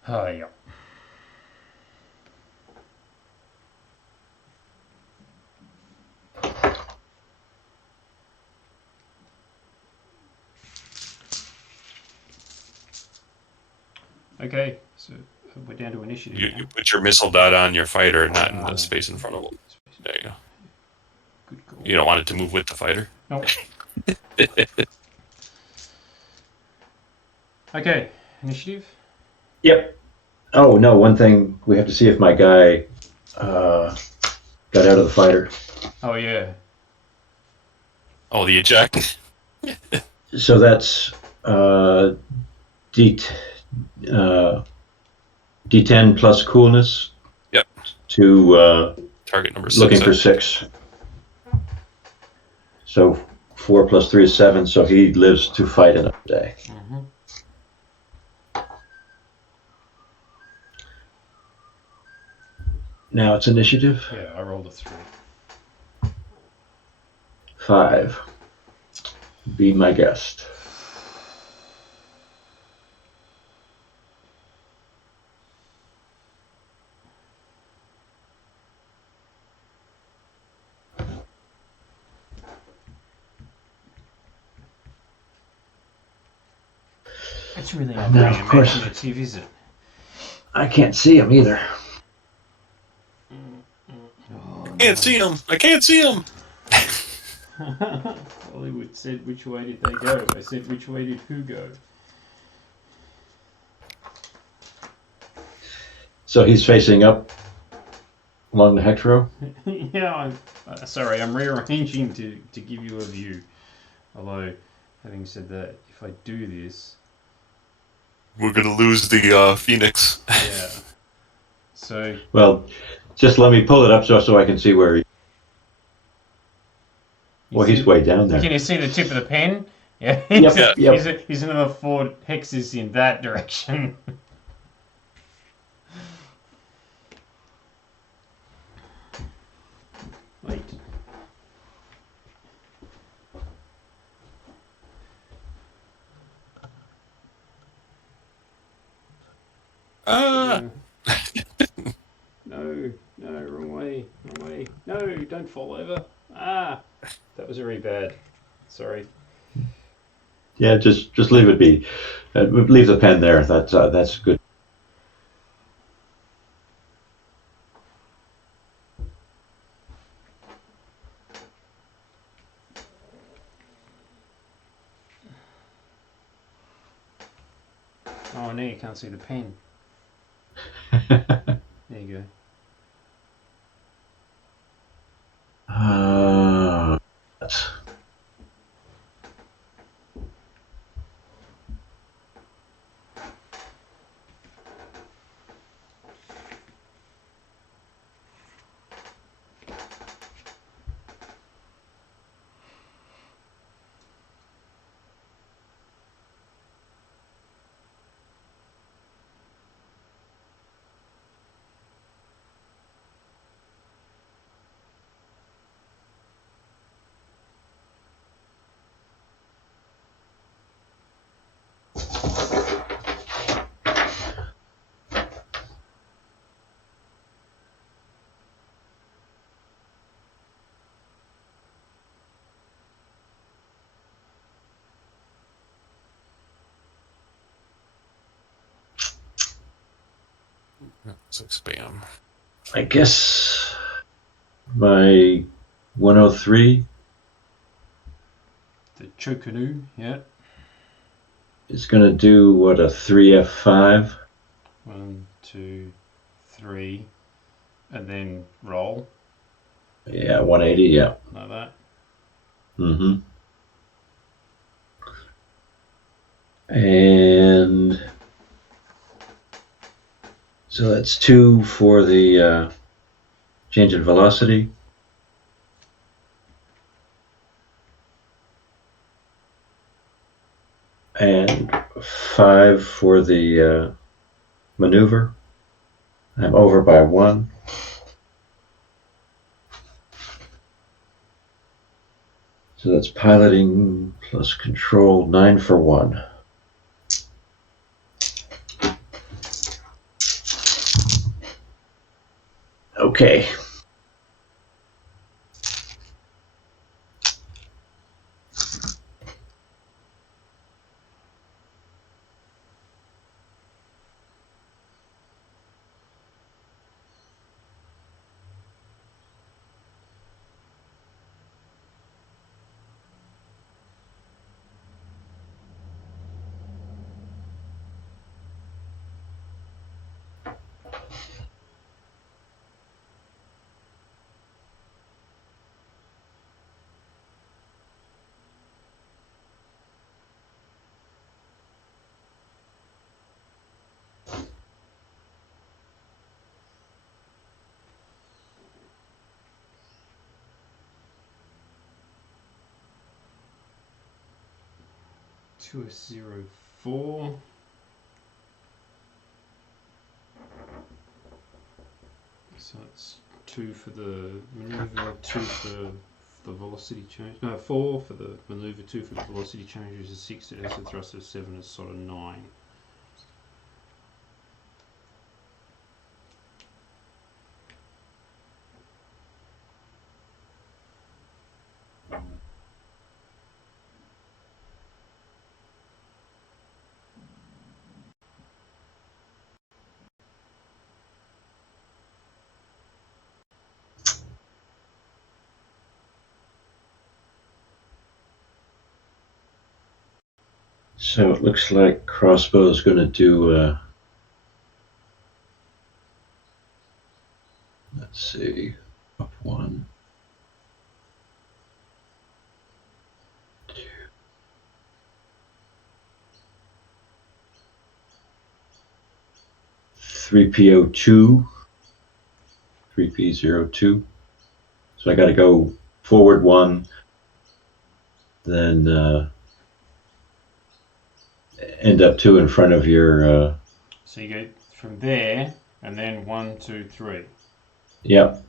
Oh, yeah. Okay, so we're down to initiative. You put your missile dot on your fighter, not in the space in front of it. There you go. Good call. You don't want it to move with the fighter. Nope. Okay, initiative? Yep. Oh, no, one thing, we have to see if my guy got out of the fighter. Oh, yeah. Oh, the eject? So that's D10 plus coolness. Yep. To Target number 6. looking for 6. So 4 plus 3 is 7, so he lives to fight another day. Mm-hmm. Now it's initiative. Yeah, I rolled a 3. 5. Be my guest. It's really not No, very of course. imaginative, is it? I can't see him either. Oh, Can't see him. I can't see him. Hollywood said, which way did they go? I said, which way did who go? So he's facing up along the hex row? Yeah, I'm rearranging to give you a view. Although, having said that, if I do this... We're going to lose the Phoenix. Yeah. So... Well, just let me pull it up so I can see where he... Well, he's way down there. Can you see the tip of the pen? Yeah. Yep. He's another 4 hexes in that direction. Wait. No, don't fall over. Ah, that was very bad. Sorry. Yeah, just leave it be. Leave the pen there. That's good. Oh, now you can't see the pen. There you go. Uh, Let's expand. I guess my 103 The Chocanu, yeah. is going to do what, a 3F5? 1, 2, 3, and then roll. Yeah, 180. Yeah. Like that. Mm-hmm. And so that's 2 for the change in velocity. And 5 for the maneuver. I'm over by 1. So that's piloting plus control, 9 for 1. Okay. Two 04. So it's 2 for the maneuver, 2 for the velocity change. No, 4 for the maneuver, 2 for the velocity change, which is 6. It has a thrust of 7, is sort of 9. So it looks like crossbow is going to do, let's see, up 1, 2, 3PO2, 3P02. So I got to go forward 1, then end up 2 in front of your. So you go from there, and then 1, 2, 3. Yep.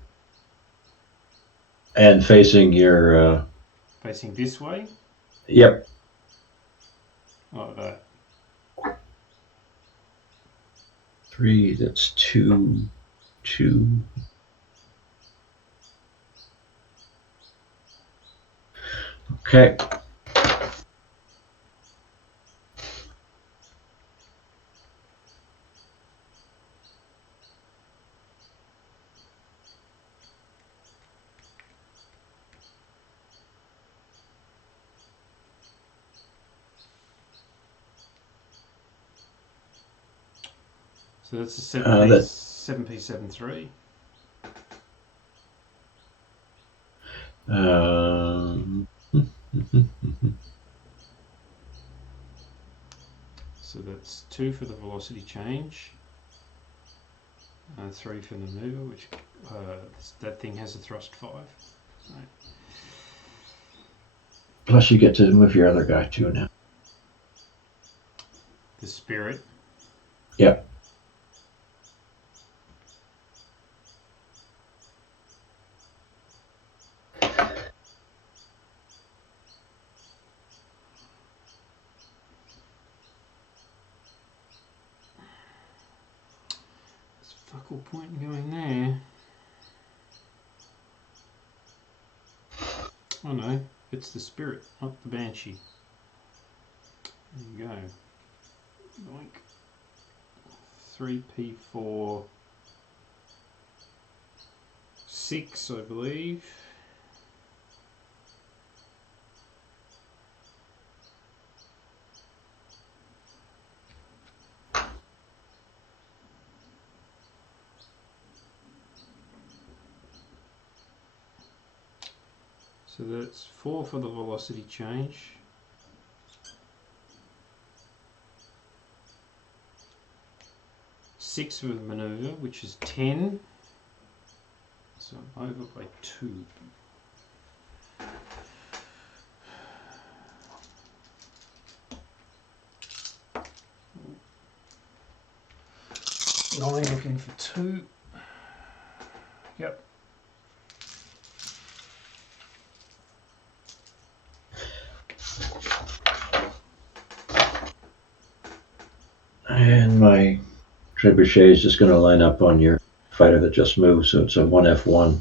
And facing your. Facing this way? Yep. Like that. 3, that's 2, 2. Okay. So that's a 7p73. So that's 2 for the velocity change, 3 for the maneuver, which that thing has a thrust 5. So. Plus you get to move your other guy too now. The spirit. Yep. There's fuck all point in going there. Oh no, it's the spirit, not the banshee. There you go. Boink. 3p4 6, I believe. So that's 4 for the velocity change. Six for the maneuver, which is 10. So I'm over by 2. Nine looking for 2. Yep. And my trebuchet is just going to line up on your fighter that just moved, so it's a 1F1.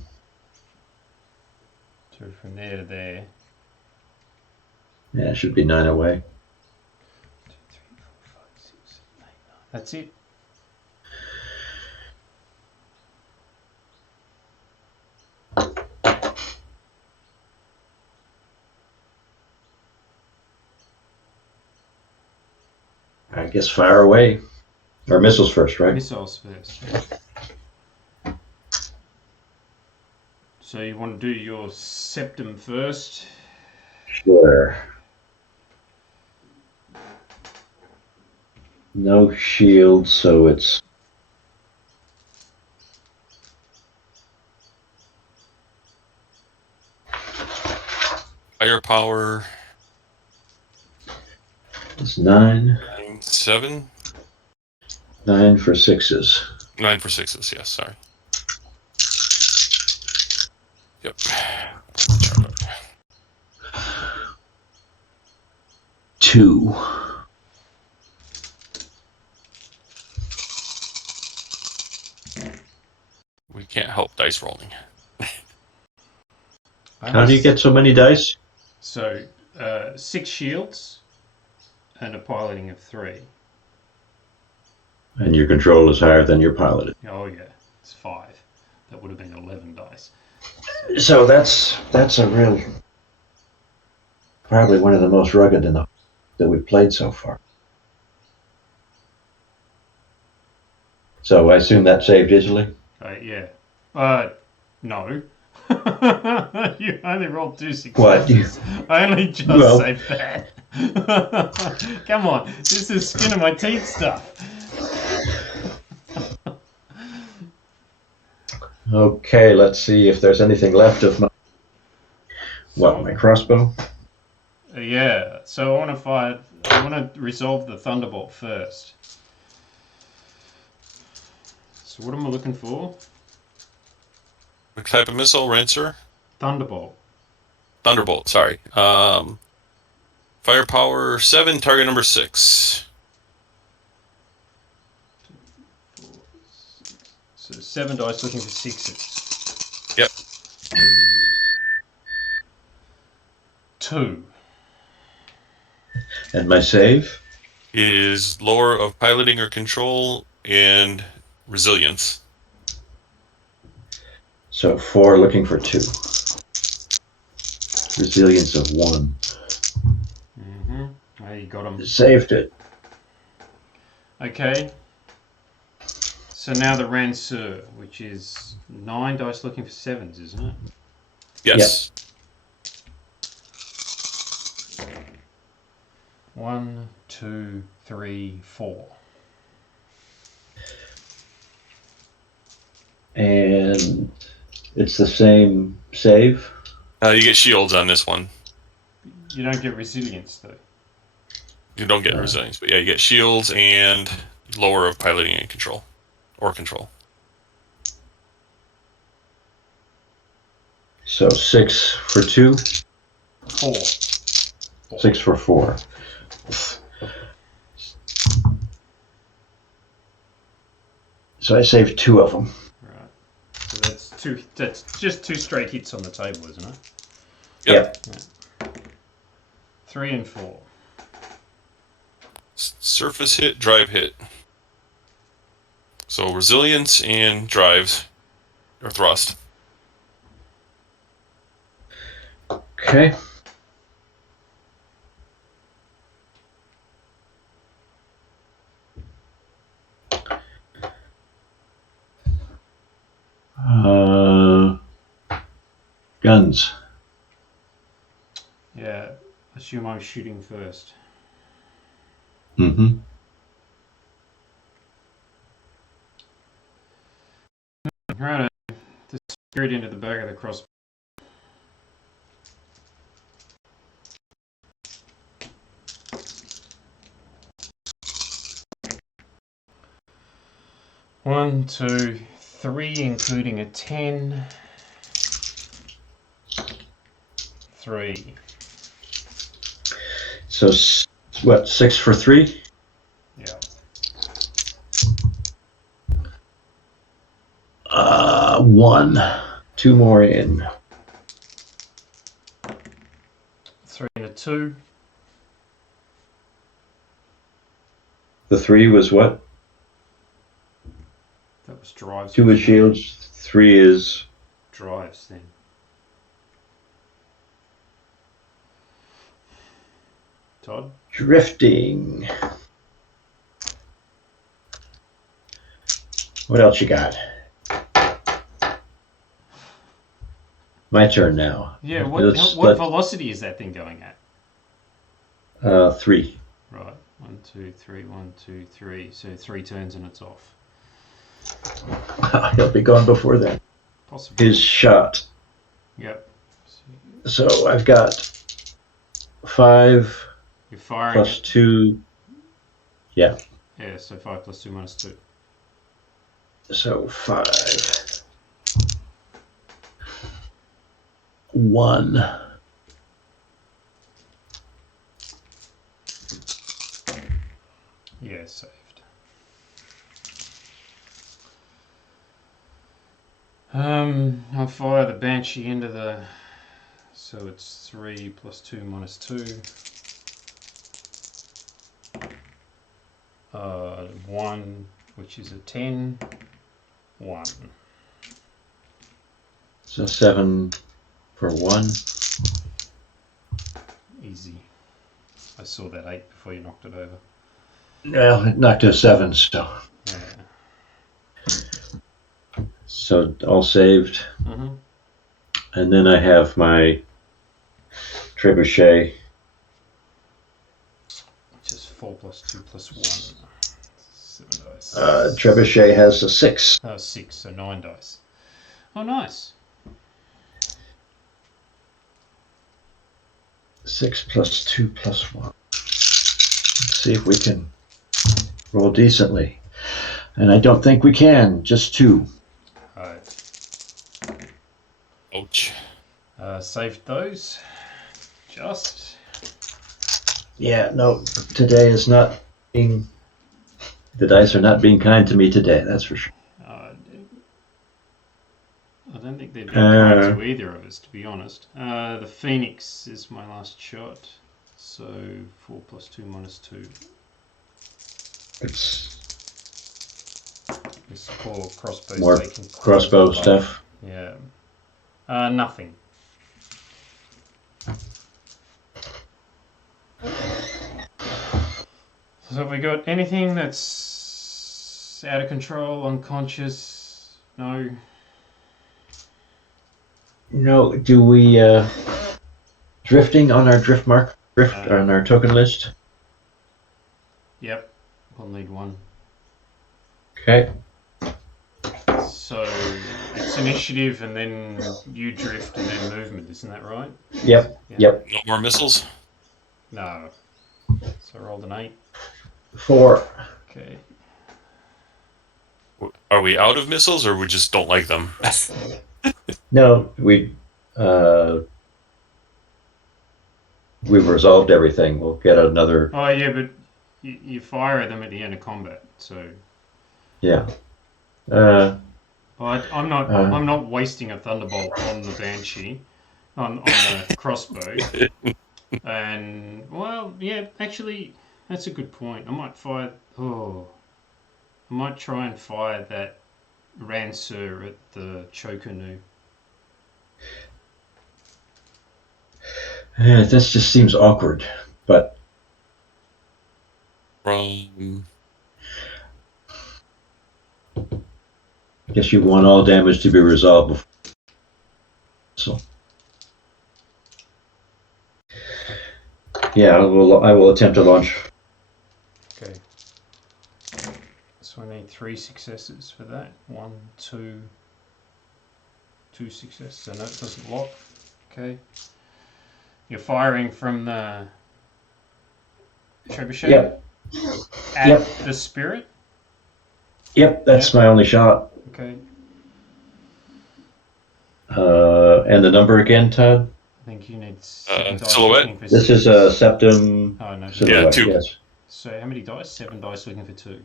So from there to there. Yeah, it should be 9 away. 2, 3, 4, 5, 6, 7, 8, 9. That's it. I guess fire away. Or missiles first, right? Missiles first. So you want to do your septum first? Sure. No shield, so it's Firepower. it's 9. 7. 9 for 6s. 9 for 6s, yes, sorry. Yep. 2. We can't help dice rolling. How do you get so many dice? So 6 shields and a piloting of 3. And your control is higher than your piloted. Oh yeah, it's 5. That would have been 11 dice. So that's a real, probably one of the most rugged that we've played so far. So I assume that saved easily? Yeah. No. You only rolled 2 successes. What? I only just saved that. Come on, this is skin of my teeth stuff. Okay, let's see if there's anything left of my crossbow? Yeah, so I want to resolve the Thunderbolt first. So what am I looking for? What type of missile, Rancer? Thunderbolt. Thunderbolt, sorry. Firepower 7, target number 6. 2, 4, 6. So 7 dice looking for 6s. Yep. 2. And my save? Is lower of piloting or control and resilience. So 4, looking for 2. Resilience of 1. Mm-hmm. Oh, you got him. Saved it. Okay. So now the Ranseur, which is 9 dice looking for 7s, isn't it? Yes. 1, 2, 3, 4. And it's the same save? You get shields on this one. You don't get resilience, though. You don't get resilience, but yeah, you get shields and lower of piloting and control. Or control. So 6 for 2? 4. 6 for 4. So I saved 2 of them. Right. So that's just 2 straight hits on the table, isn't it? Yep. Yeah. 3 and 4. Surface hit, drive hit. So resilience and drives, or thrust. Okay. Guns. Yeah. Assume I'm shooting first. Mm-hmm. Right. To screw it into the back of the crossbow. One, 2, 3, including a 10. 3. So what? 6 for 3? Yeah. 1. 2 more in. 3 and a 2. The 3 was what? That was drives. 2 is shields. 3 is drives then. Todd? drifting. What else you got? My turn now. Yeah, what velocity is that thing going at? 3. Right. 1, 2, 3, 1, 2, 3. So 3 turns and it's off. He'll be gone before then. Possibly. His shot. Yep. So I've got 5 You're firing plus 2. Yeah. Yeah, so 5 plus 2 minus 2. So 5. 1. Yeah, saved. I'll fire the Banshee into the... So it's 3 plus 2 minus 2. 1, which is a 10. 1. So 7 for 1. Easy. I saw that 8 before you knocked it over. Well, it knocked to a 7, so. Yeah. So all saved. Mm-hmm. And then I have my trebuchet. Which is 4 plus 2 plus 1. 7 dice. Trebuchet has a 6. Oh, 6, so 9 dice. Oh, nice. 6 plus 2 plus 1. Let's see if we can roll decently. And I don't think we can. Just 2. Alright. Ouch. Saved those. Just. Yeah, no, today is not being... The dice are not being kind to me today, that's for sure. I'll don't think they'd be kind to either of us, to be honest. The Phoenix is my last shot. So 4 + 2 - 2. It's This poor crossbow. more crossbow stuff. Yeah. Nothing. So have we got anything that's out of control, unconscious? No. No, do we drifting on our drift on our token list? Yep. We'll need one. Okay. So it's initiative and then you drift and then movement, isn't that right? Yep. Yeah. Yep. No more missiles? No. So I rolled an 8. 4. Okay. Are we out of missiles, or we just don't like them? No, we've resolved everything. We'll get another. Oh yeah, but you fire at them at the end of combat, so. Yeah. I'm not wasting a thunderbolt on the banshee, on the crossbow. And well, yeah, actually, that's a good point. I might try and fire that Rancer at the Chokanu. This just seems awkward, but From I guess you want all damage to be resolved before. So, yeah, I will attempt to launch. Okay. So I need 3 successes for that. 1, 2, 2 successes. I know it doesn't lock. Okay. You're firing from the trebuchet? Yep. At the spirit? Yep, that's my only shot. Okay. And the number again, Todd? I think you need silhouette. This is a septum. Oh, no. Silhouette, Yeah, 2. Yes. So how many dice? 7 dice looking for 2.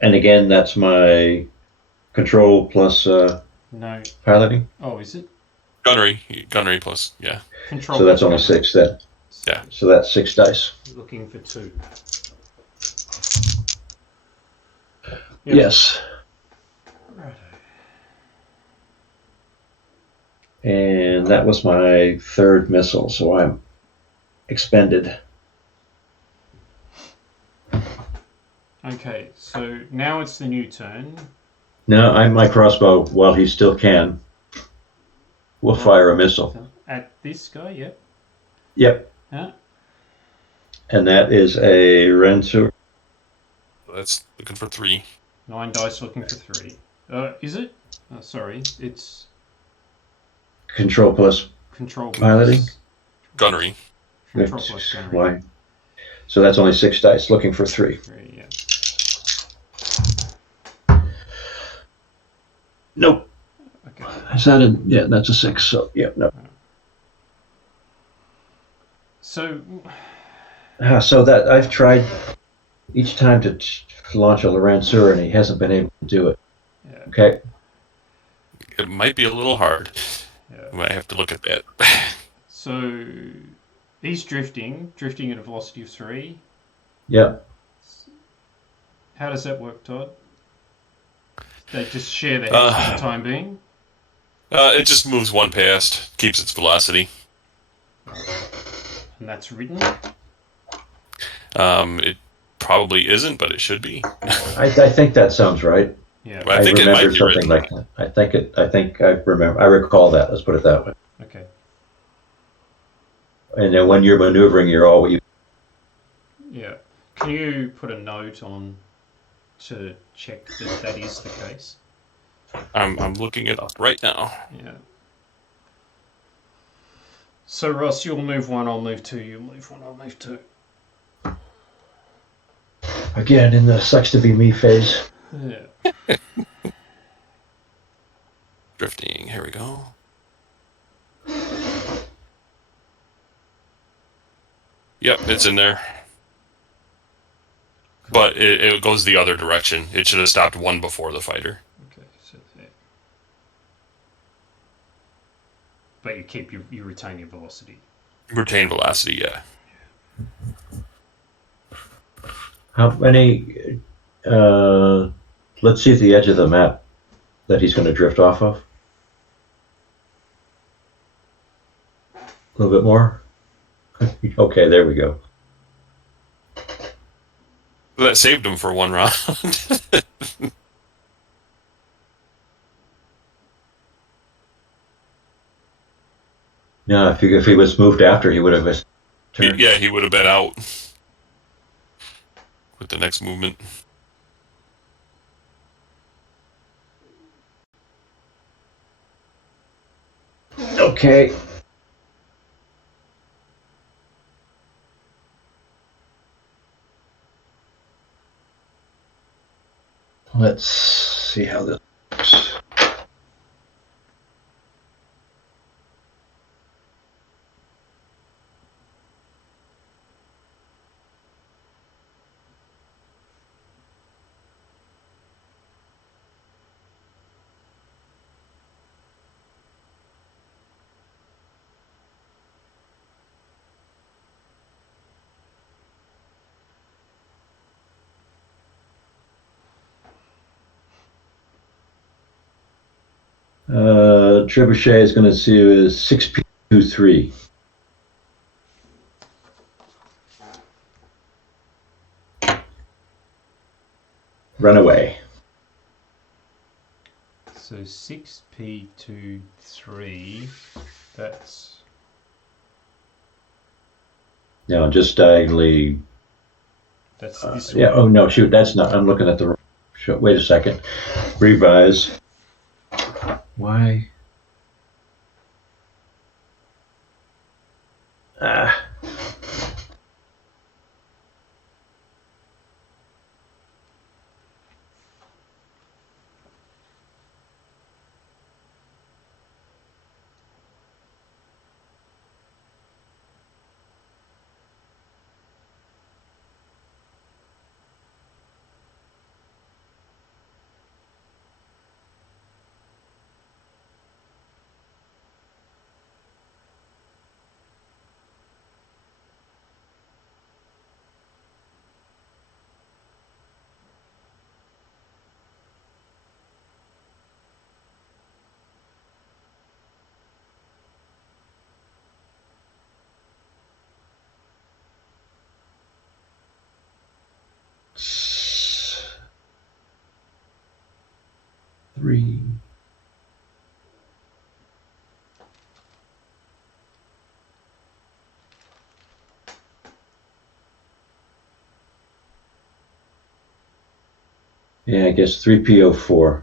And again, that's my control plus No. piloting. Oh, is it? Gunnery plus, yeah. Control. So that's only gunnery. 6 then. Yeah. So that's 6 dice. Looking for 2. Yep. Yes. Righto. And that was my 3rd missile, so I'm expended. Okay, so now it's the new turn. Now I'm my crossbow while he still can. We'll fire a missile. At this guy, yep. Yep. Yeah. And that is a Rensu. That's looking for 3. 9 dice looking for 3. Is it? Oh, sorry, it's Control plus control piloting. plus Gunnery. control plus gunnery. Why? So that's only 6 dice, looking for 3. 3, yeah. Nope. Okay. Is that a? Yeah, that's a 6. So yeah, no. So. So that I've tried each time to launch a Lanceur, and he hasn't been able to do it. Yeah. Okay. It might be a little hard. Yeah. I might have to look at that. So he's drifting at a velocity of 3. Yep. How does that work, Todd? They just share the heads for the time being? It just moves 1 past, keeps its velocity. And that's written? It probably isn't, but it should be. I think that sounds right. Yeah. I think it might remember be something written. like that. I think I remember. I recall that. Let's put it that way. Okay. And then when you're maneuvering, you're all you. Yeah. Can you put a note on to check that that is the case? I'm looking it up right now. Yeah. So Ross, you'll move 1, I'll move 2. You'll move 1, I'll move 2. Again, in the sucks to be me phase. Yeah. Drifting, here we go. Yep, it's in there. But it goes the other direction. It should have stopped 1 before the fighter. Okay, so there. But you retain your velocity. Retain velocity, yeah. How many? Let's see the edge of the map that he's going to drift off of. A little bit more. Okay, there we go. That saved him for one round. Yeah, if he was moved after, he would have missed. Turn. Yeah, he would have been out with the next movement. Okay. Let's see how this works. Trebuchet is going to see you as 6P23. Run away. So 6P23, that's... No, just diagonally. That's this Yeah, one. oh no, shoot, that's not. I'm looking at the wrong. Wait a second. Revise. Why? Ah. Three. Yeah, I guess 3P04.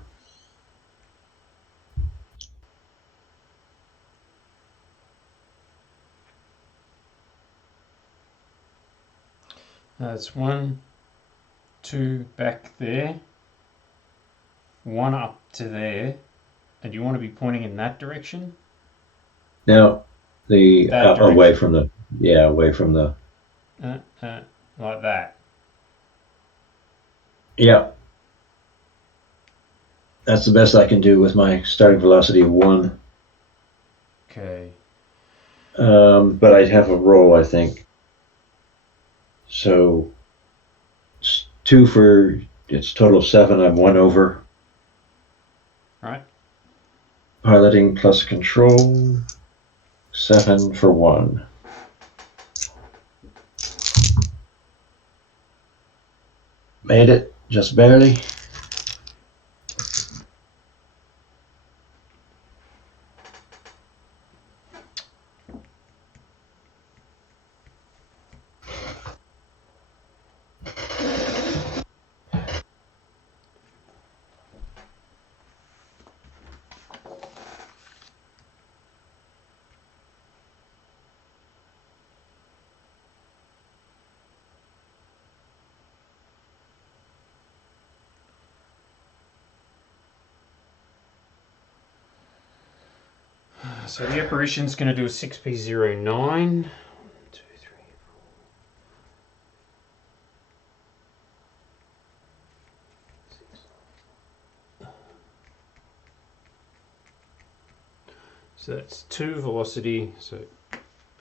It's 1, 2 back there, 1 up to there, and you want to be pointing in that direction? Now, the That away direction. from the away from the Like that. yeah. That's the best I can do with my starting velocity of 1. Okay. But I have a roll, I think. So it's 2 for it's total 7. I'm 1 over. Right. Piloting plus control. 7 for 1. Made it, just barely. So the apparition's going to do a 6P09. 1, 2, 3, 4, 6. So that's 2 velocity. So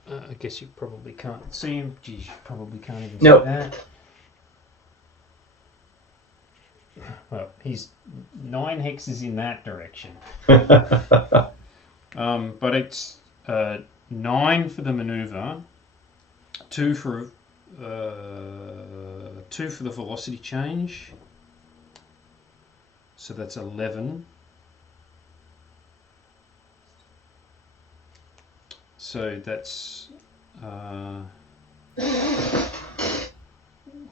I guess you probably can't see him. Geez, you probably can't even Nope. see that. Well, he's 9 hexes in that direction. But it's 9 for the maneuver, 2 for the velocity change. So that's 11. So that's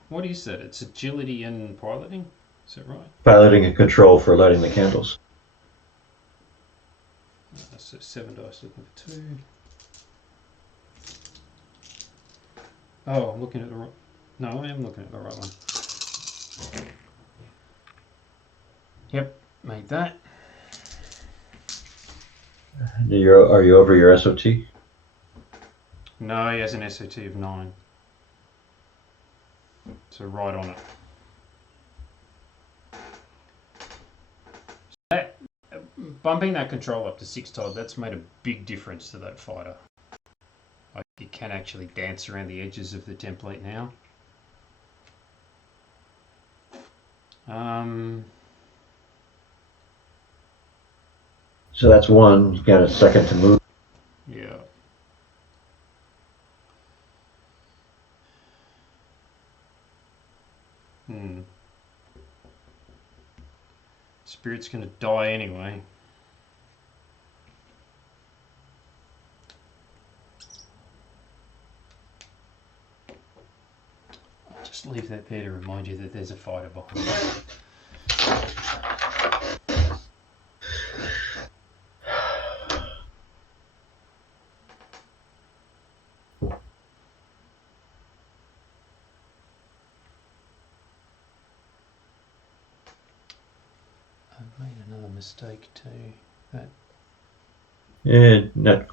what is that? It's agility and piloting. Is that right? Piloting and control for lighting the candles. So 7 dice looking for 2. Oh, I'm looking at the right. No, I am looking at the right one. Yep, made that. Are you over your SOT? No, he has an SOT of 9. So right on it. That, bumping that control up to 6, Todd, that's made a big difference to that fighter. Like, you can actually dance around the edges of the template now. So that's 1. You got a second to move. Yeah. Spirit's gonna die anyway. I'll just leave that there to remind you that there's a fighter behind it. I've made another mistake too. Not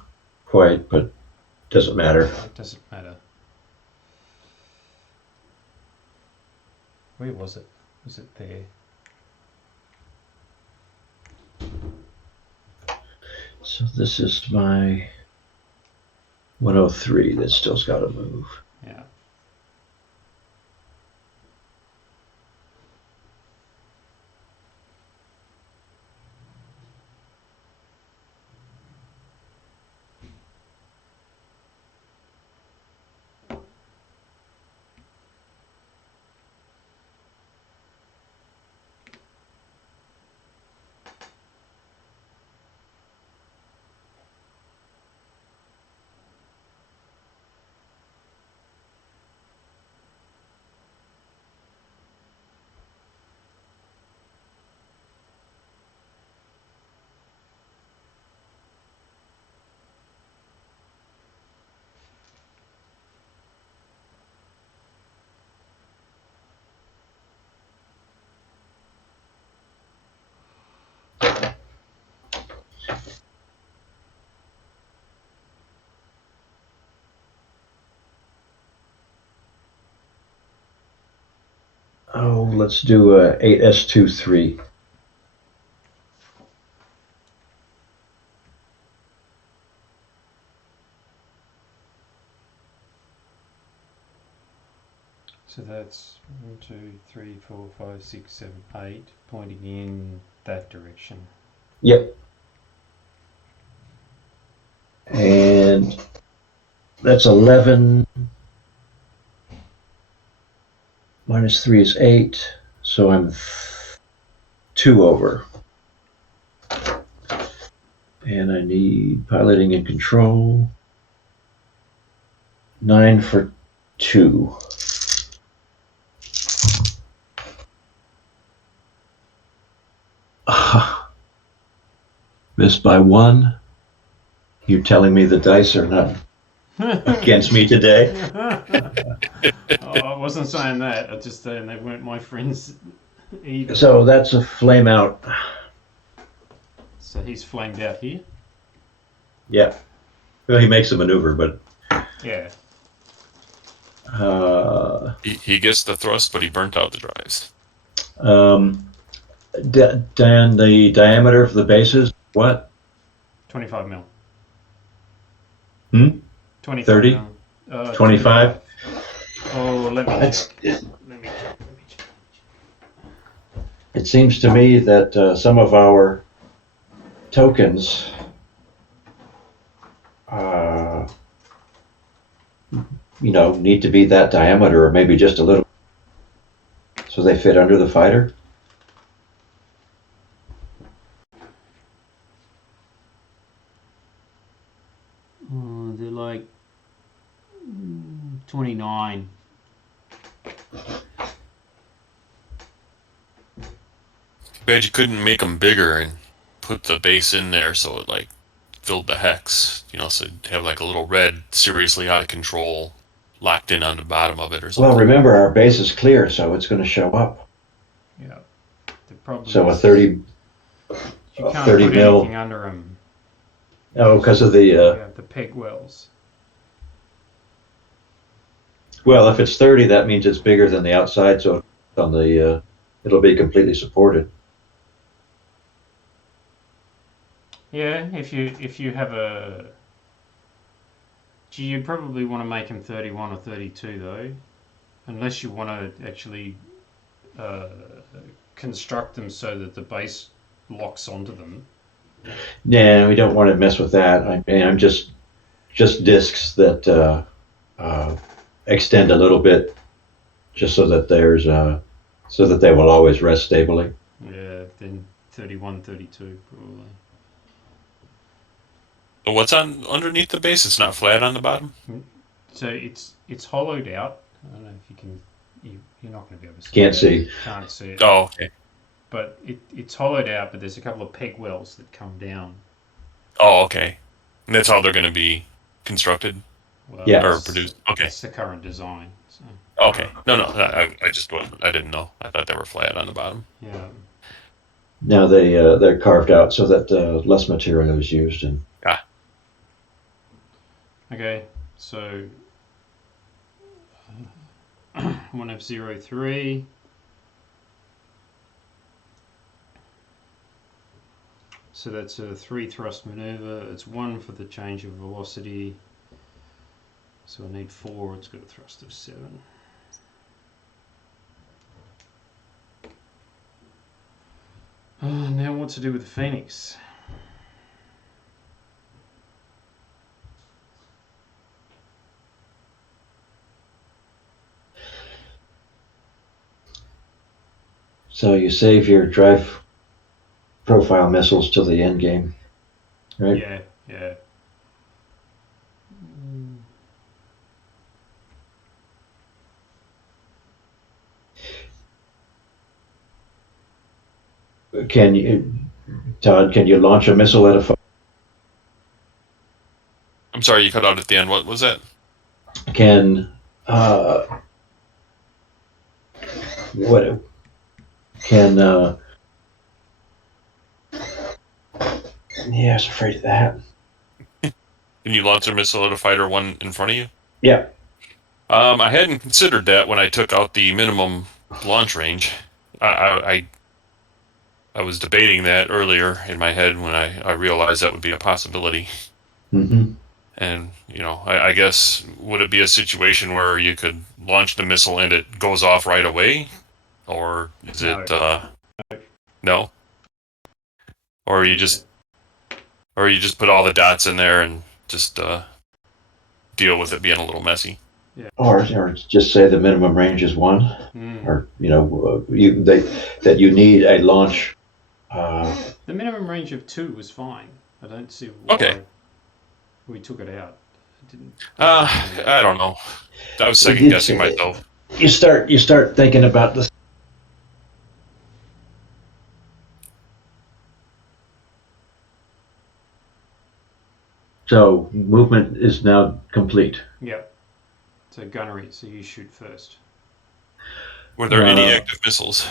quite, but doesn't matter. It doesn't matter. Where was it? Was it there? So this is my 103 that still's got to move. Yeah. Oh, let's do a 8S23. So that's 1, 2, 3, 4, 5, 6, 7, 8, pointing in that direction. Yep. And that's 11. Minus 3 is 8. So I'm 2 over. And I need piloting and control. 9 for 2. Missed by 1. You're telling me the dice are not against me today? Oh, I wasn't saying that. I was just saying they weren't my friends either. So that's a flame out. So he's flamed out here? Yeah. Well, he makes a maneuver, but... Yeah. He gets the thrust, but he burnt out the drives. Dan, the diameter for the base is what? 25 mil. Hmm? 25 30? mil. 25? Oh, let me It's- check. Let me check. It seems to me that some of our tokens need to be that diameter or maybe just a little so they fit under the fighter. They're like 29. Bet you couldn't make them bigger and put the base in there so it like filled the hex. So it'd have like a little red, seriously out of control, locked in on the bottom of it or something. Well, remember our base is clear, so it's going to show up. Yeah. The problem So a is 30, you can't 30 put mil. anything under them. Because of the. Yeah, the peg wells. Well, if it's 30, that means it's bigger than the outside, so on the it'll be completely supported. Yeah, if you have a... You'd probably want to make them 31 or 32 though, unless you want to actually construct them so that the base locks onto them. Yeah, we don't want to mess with that. I'm just discs that extend a little bit, just so that so that they will always rest stably. Yeah, then 31, 32 probably. But what's on underneath the base? It's not flat on the bottom? So it's hollowed out. I don't know if you can... You're not going to be able to see Can't that. see. Can't see it. Oh, okay. But it's hollowed out, but there's a couple of peg wells that come down. Oh, okay. And that's how they're going to be constructed? Well, Yeah. Or produced? Okay. That's the current design. So, Okay. No, I just wasn't. I didn't know. I thought they were flat on the bottom. yeah. Now they're carved out so that less material is used. And Okay, so 1F03. So that's a 3 thrust maneuver. It's 1 for the change of velocity. So I need 4. It's got a thrust of 7. Now what to do with the Phoenix? so you save your drive profile missiles till the end game, right? Yeah, yeah. Can you, Todd? Can you launch a missile at a? I'm sorry, you cut out at the end. What was that? Can what can yeah, I was afraid of that. Can you launch a missile at a fighter one in front of you? Yeah. I hadn't considered that when I took out the minimum launch range. I was debating that earlier in my head when I realized that would be a possibility. Mm-hmm. And, I guess, would it be a situation where you could launch the missile and it goes off right away? Or is it, no? Or you just put all the dots in there and just deal with it being a little messy? Yeah. Or just say the minimum range is 1, or that you need a launch. The minimum range of 2 was fine. I don't see why we took it out. It didn't. I don't know. I was second guessing myself. You start thinking about this. So movement is now complete. Yep. So gunnery. So you shoot first. Were there any active missiles?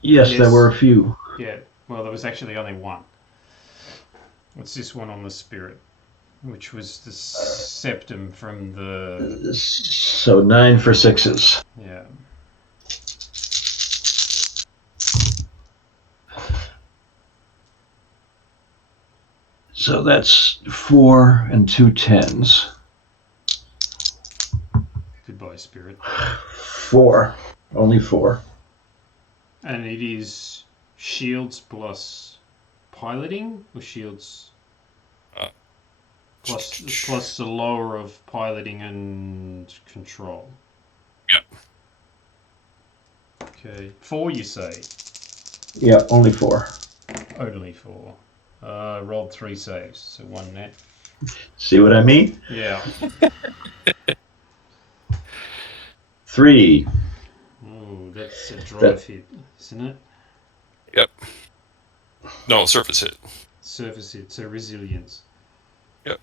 Yes, there were a few. Yeah. Well, there was actually only 1. What's this one on the Spirit? Which was the septum from the... So 9 for 6s. Yeah. So that's 4 and 2 10s. Goodbye, Spirit. 4. Only 4. And it is shields plus piloting, or shields plus the lower of piloting and control. Yep. Okay, 4 you say? Yeah, only 4. Only 4. Rolled 3 saves, so 1 net. See what I mean? Yeah. 3. Oh, that's a drive hit, isn't it? Yep. No, surface hit. Surface hit, so resilience. Yep.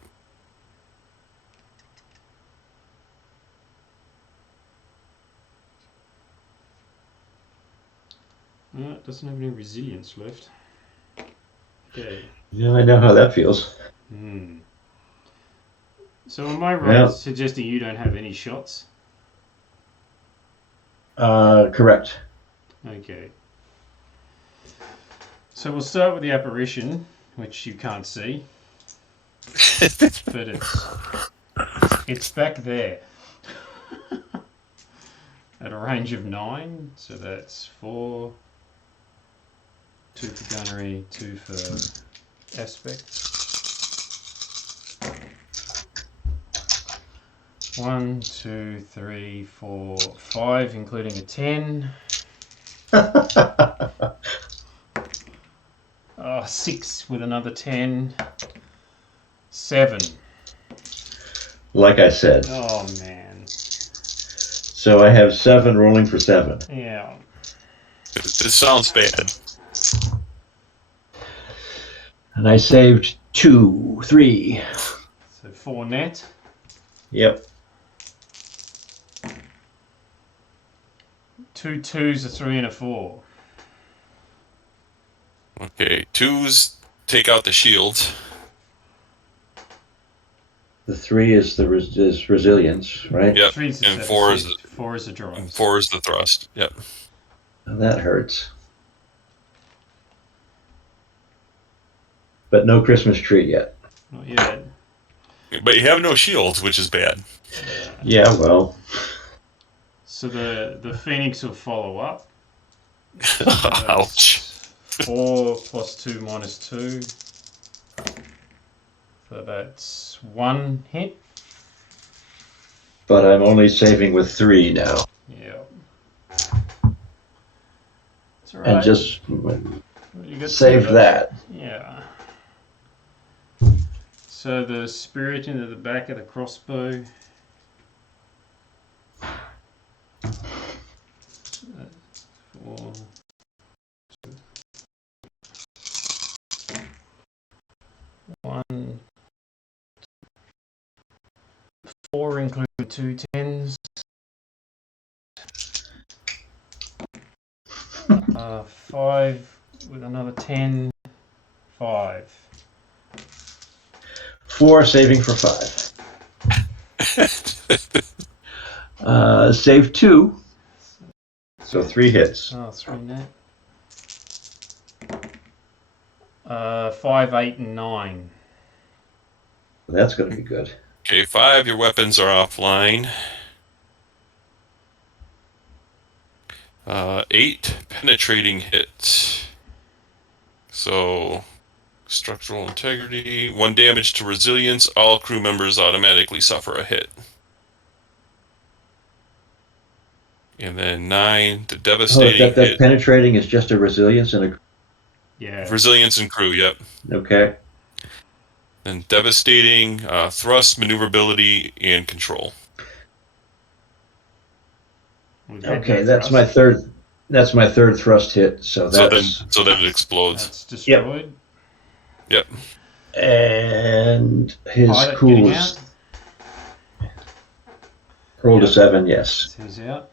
No, it doesn't have any resilience left. Okay. Yeah, I know how that feels. So am I right suggesting you don't have any shots? Correct. Okay. So we'll start with the apparition, which you can't see. But it's back there. At a range of 9, so that's 4. 2 for gunnery, 2 for aspect. 1, 2, 3, 4, 5, including a 10. 6 with another 10. 7. Like I said. Oh, man. So I have 7 rolling for 7. Yeah. This sounds bad. And I saved 2, 3. So 4 net. Yep. 2 2s, a 3 and a 4. Okay, 2s take out the shield. The 3 is the is resilience, right? Yep. And 4 is the, 4 is the drive. and 4 is the thrust. Yep. And that hurts. But no Christmas tree yet. Not yet. But you have no shields, which is bad. Yeah, well. So the Phoenix will follow up. Ouch. 4 plus 2 minus 2. So that's 1 hit. But I'm only saving with 3 now. Yeah. That's alright. And just You got save that. Yeah. So the spirit into the back of the crossbow. Four. 1. 4 include 2 10s. 5 with another 10. 5. 4 saving for 5. Save 2. So 3 hits. Oh, 3 net. 5, 8, and 9. That's going to be good. Okay, 5, your weapons are offline. 8, penetrating hit. So, structural integrity, 1 damage to resilience. All crew members automatically suffer a hit. And then 9, the devastating that hit. penetrating is just a resilience and a... Yeah. Resilience and crew, yep. Okay. And devastating, thrust, maneuverability, and control. Okay, that's my third. That's my third thrust hit. So that's so then it explodes. That's destroyed. Yep. And his Pilot cool getting is out. rolled a 7. Yes. He's out.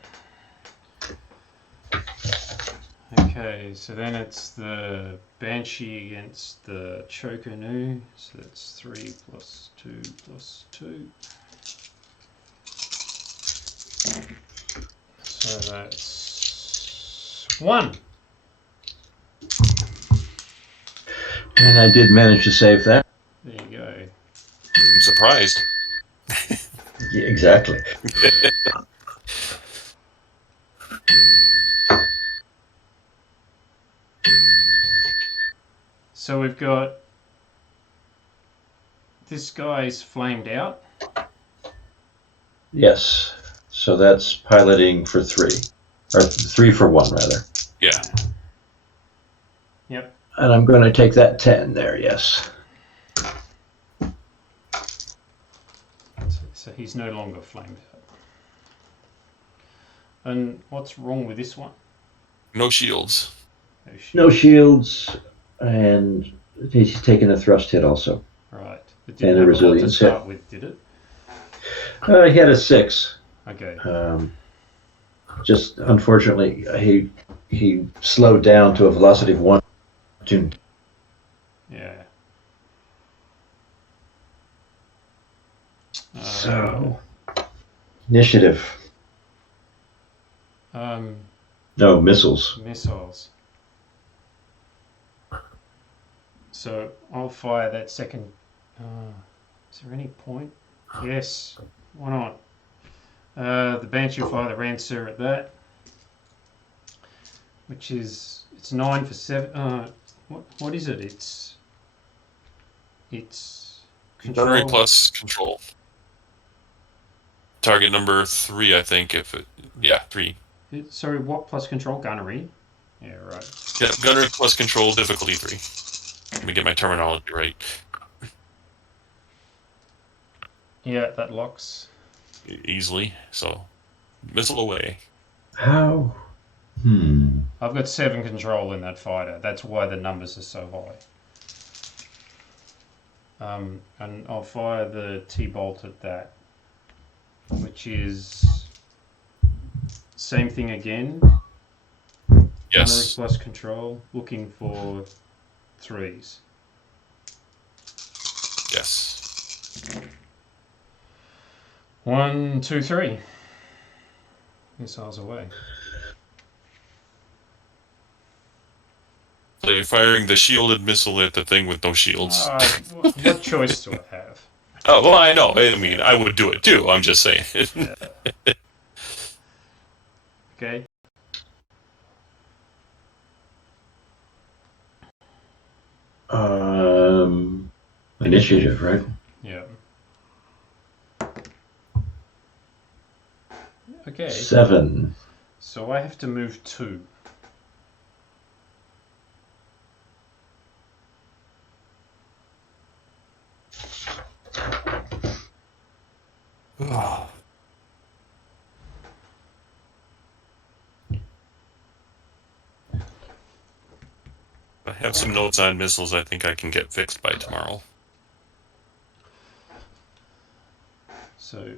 Okay, so then it's the Banshee against the Chokanu. So that's 3 plus 2 plus 2. So that's 1. And I did manage to save that. go. I'm surprised. Yeah, exactly. So we've got this guy's flamed out. Yes. So that's piloting for 3. Or 3 for 1, rather. Yeah. Yep. And I'm going to take that 10 there, yes. So he's no longer flamed out. And what's wrong with this one? No shields. No shields, and he's taken a thrust hit also. Right. It And didn't a have a lot to resilience start hit. with, did it? He had a 6. Okay. Just unfortunately, he slowed down to a velocity of 1. Yeah. So, initiative. No, missiles. Missiles. So I'll fire that second. Is there any point? Yes. Why not? The Banshee will fire the Rancer at that, which is it's 9 for 7. What is it? It's control. Gunnery plus control. Target number 3, I think. 3. Sorry, what plus control? Gunnery. Yeah, right. Yeah, gunnery plus control, difficulty 3. Let me get my terminology right. Yeah, that locks. Easily. So, missile away. How? I've got 7 control in that fighter. That's why the numbers are so high. And I'll fire the T-bolt at that, which is same thing again. Yes. Gunnery plus control, looking for 3s. Yes. 1, 2, 3. Missiles away. So you're firing the shielded missile at the thing with no shields. What choice do I have? Oh, well, I know. I mean, I would do it too. I'm just saying. Okay. Initiative, right? Yeah. Okay. 7. So I have to move 2. I have some notes on missiles I think I can get fixed by tomorrow. So,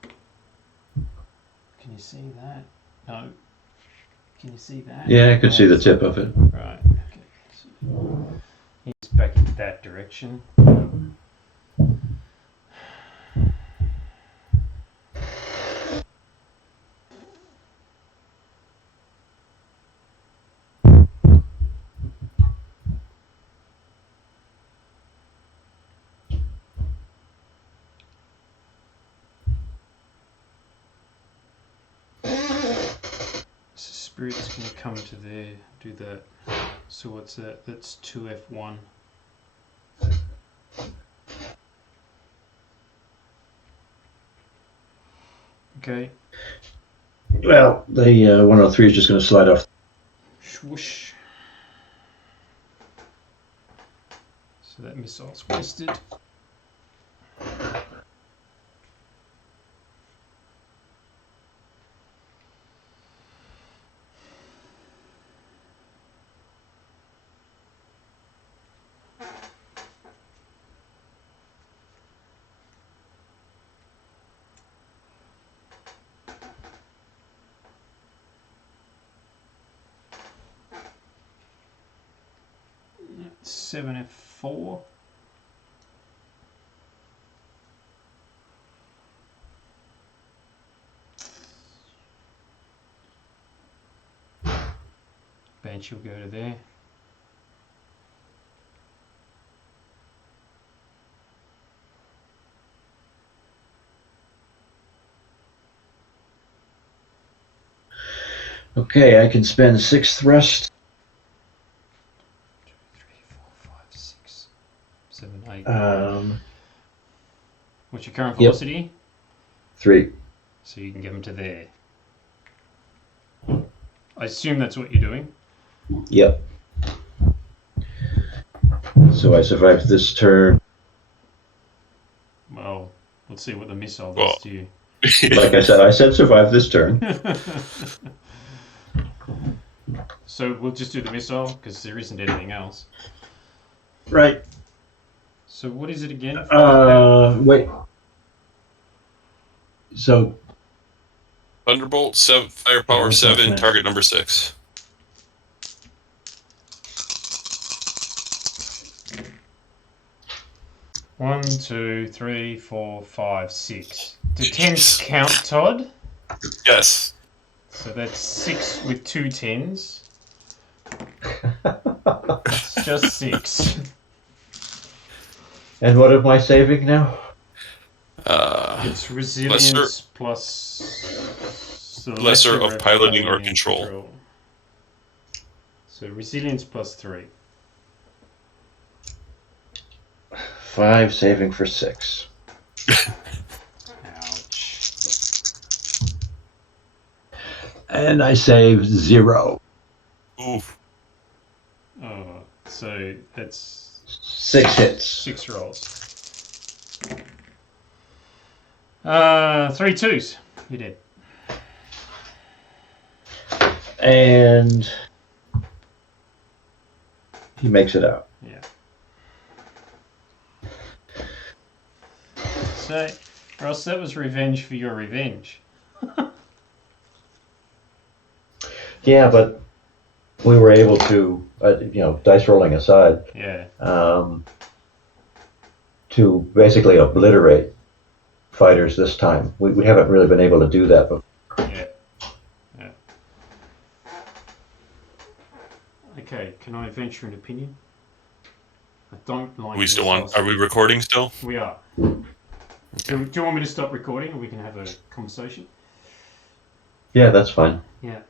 can you see that? No. Can you see that? Yeah, I could see the tip of it. Right. Okay. So he's back in that direction. Spirit's going to come to there, do that. So what's that? That's 2F1. Okay. Well, the 103 is just going to slide off. Swoosh. So that missile's wasted. That's 7F4. Banshee will go to there. Okay, I can spend 6 thrust. 2, 3, 4, 5, 6, 7, 8. What's your current velocity? 3. So you can get them to there. I assume that's what you're doing. Yep. So I survived this turn. Well, let's see what the missile does to you. Like I said survive this turn. So we'll just do the missile because there isn't anything else. Right. So what is it again? Wait. So Thunderbolt, firepower Where's my 7, plan? target number 6. One, 2, 3, 4, 5, 6. Do 10s count, Todd? Yes. So that's 6 with 2 10s. It's just 6. And what am I saving now? It's resilience plus the lesser of piloting or control. So resilience plus 3. 5 saving for 6. Ouch. And I save 0. Oof. Oh, so that's 6 hits. 6 rolls. 3 2s. You're dead. And he makes it out. Yeah. So, Ross, that was revenge for your revenge. Yeah, but we were able to, dice rolling aside, Yeah. to basically obliterate fighters this time. We haven't really been able to do that before. Yeah. Yeah. Okay, can I venture an opinion? I don't like. We still want? Are we recording still? We are. Okay. Do you want me to stop recording, or we can have a conversation? Yeah, that's fine. Yeah.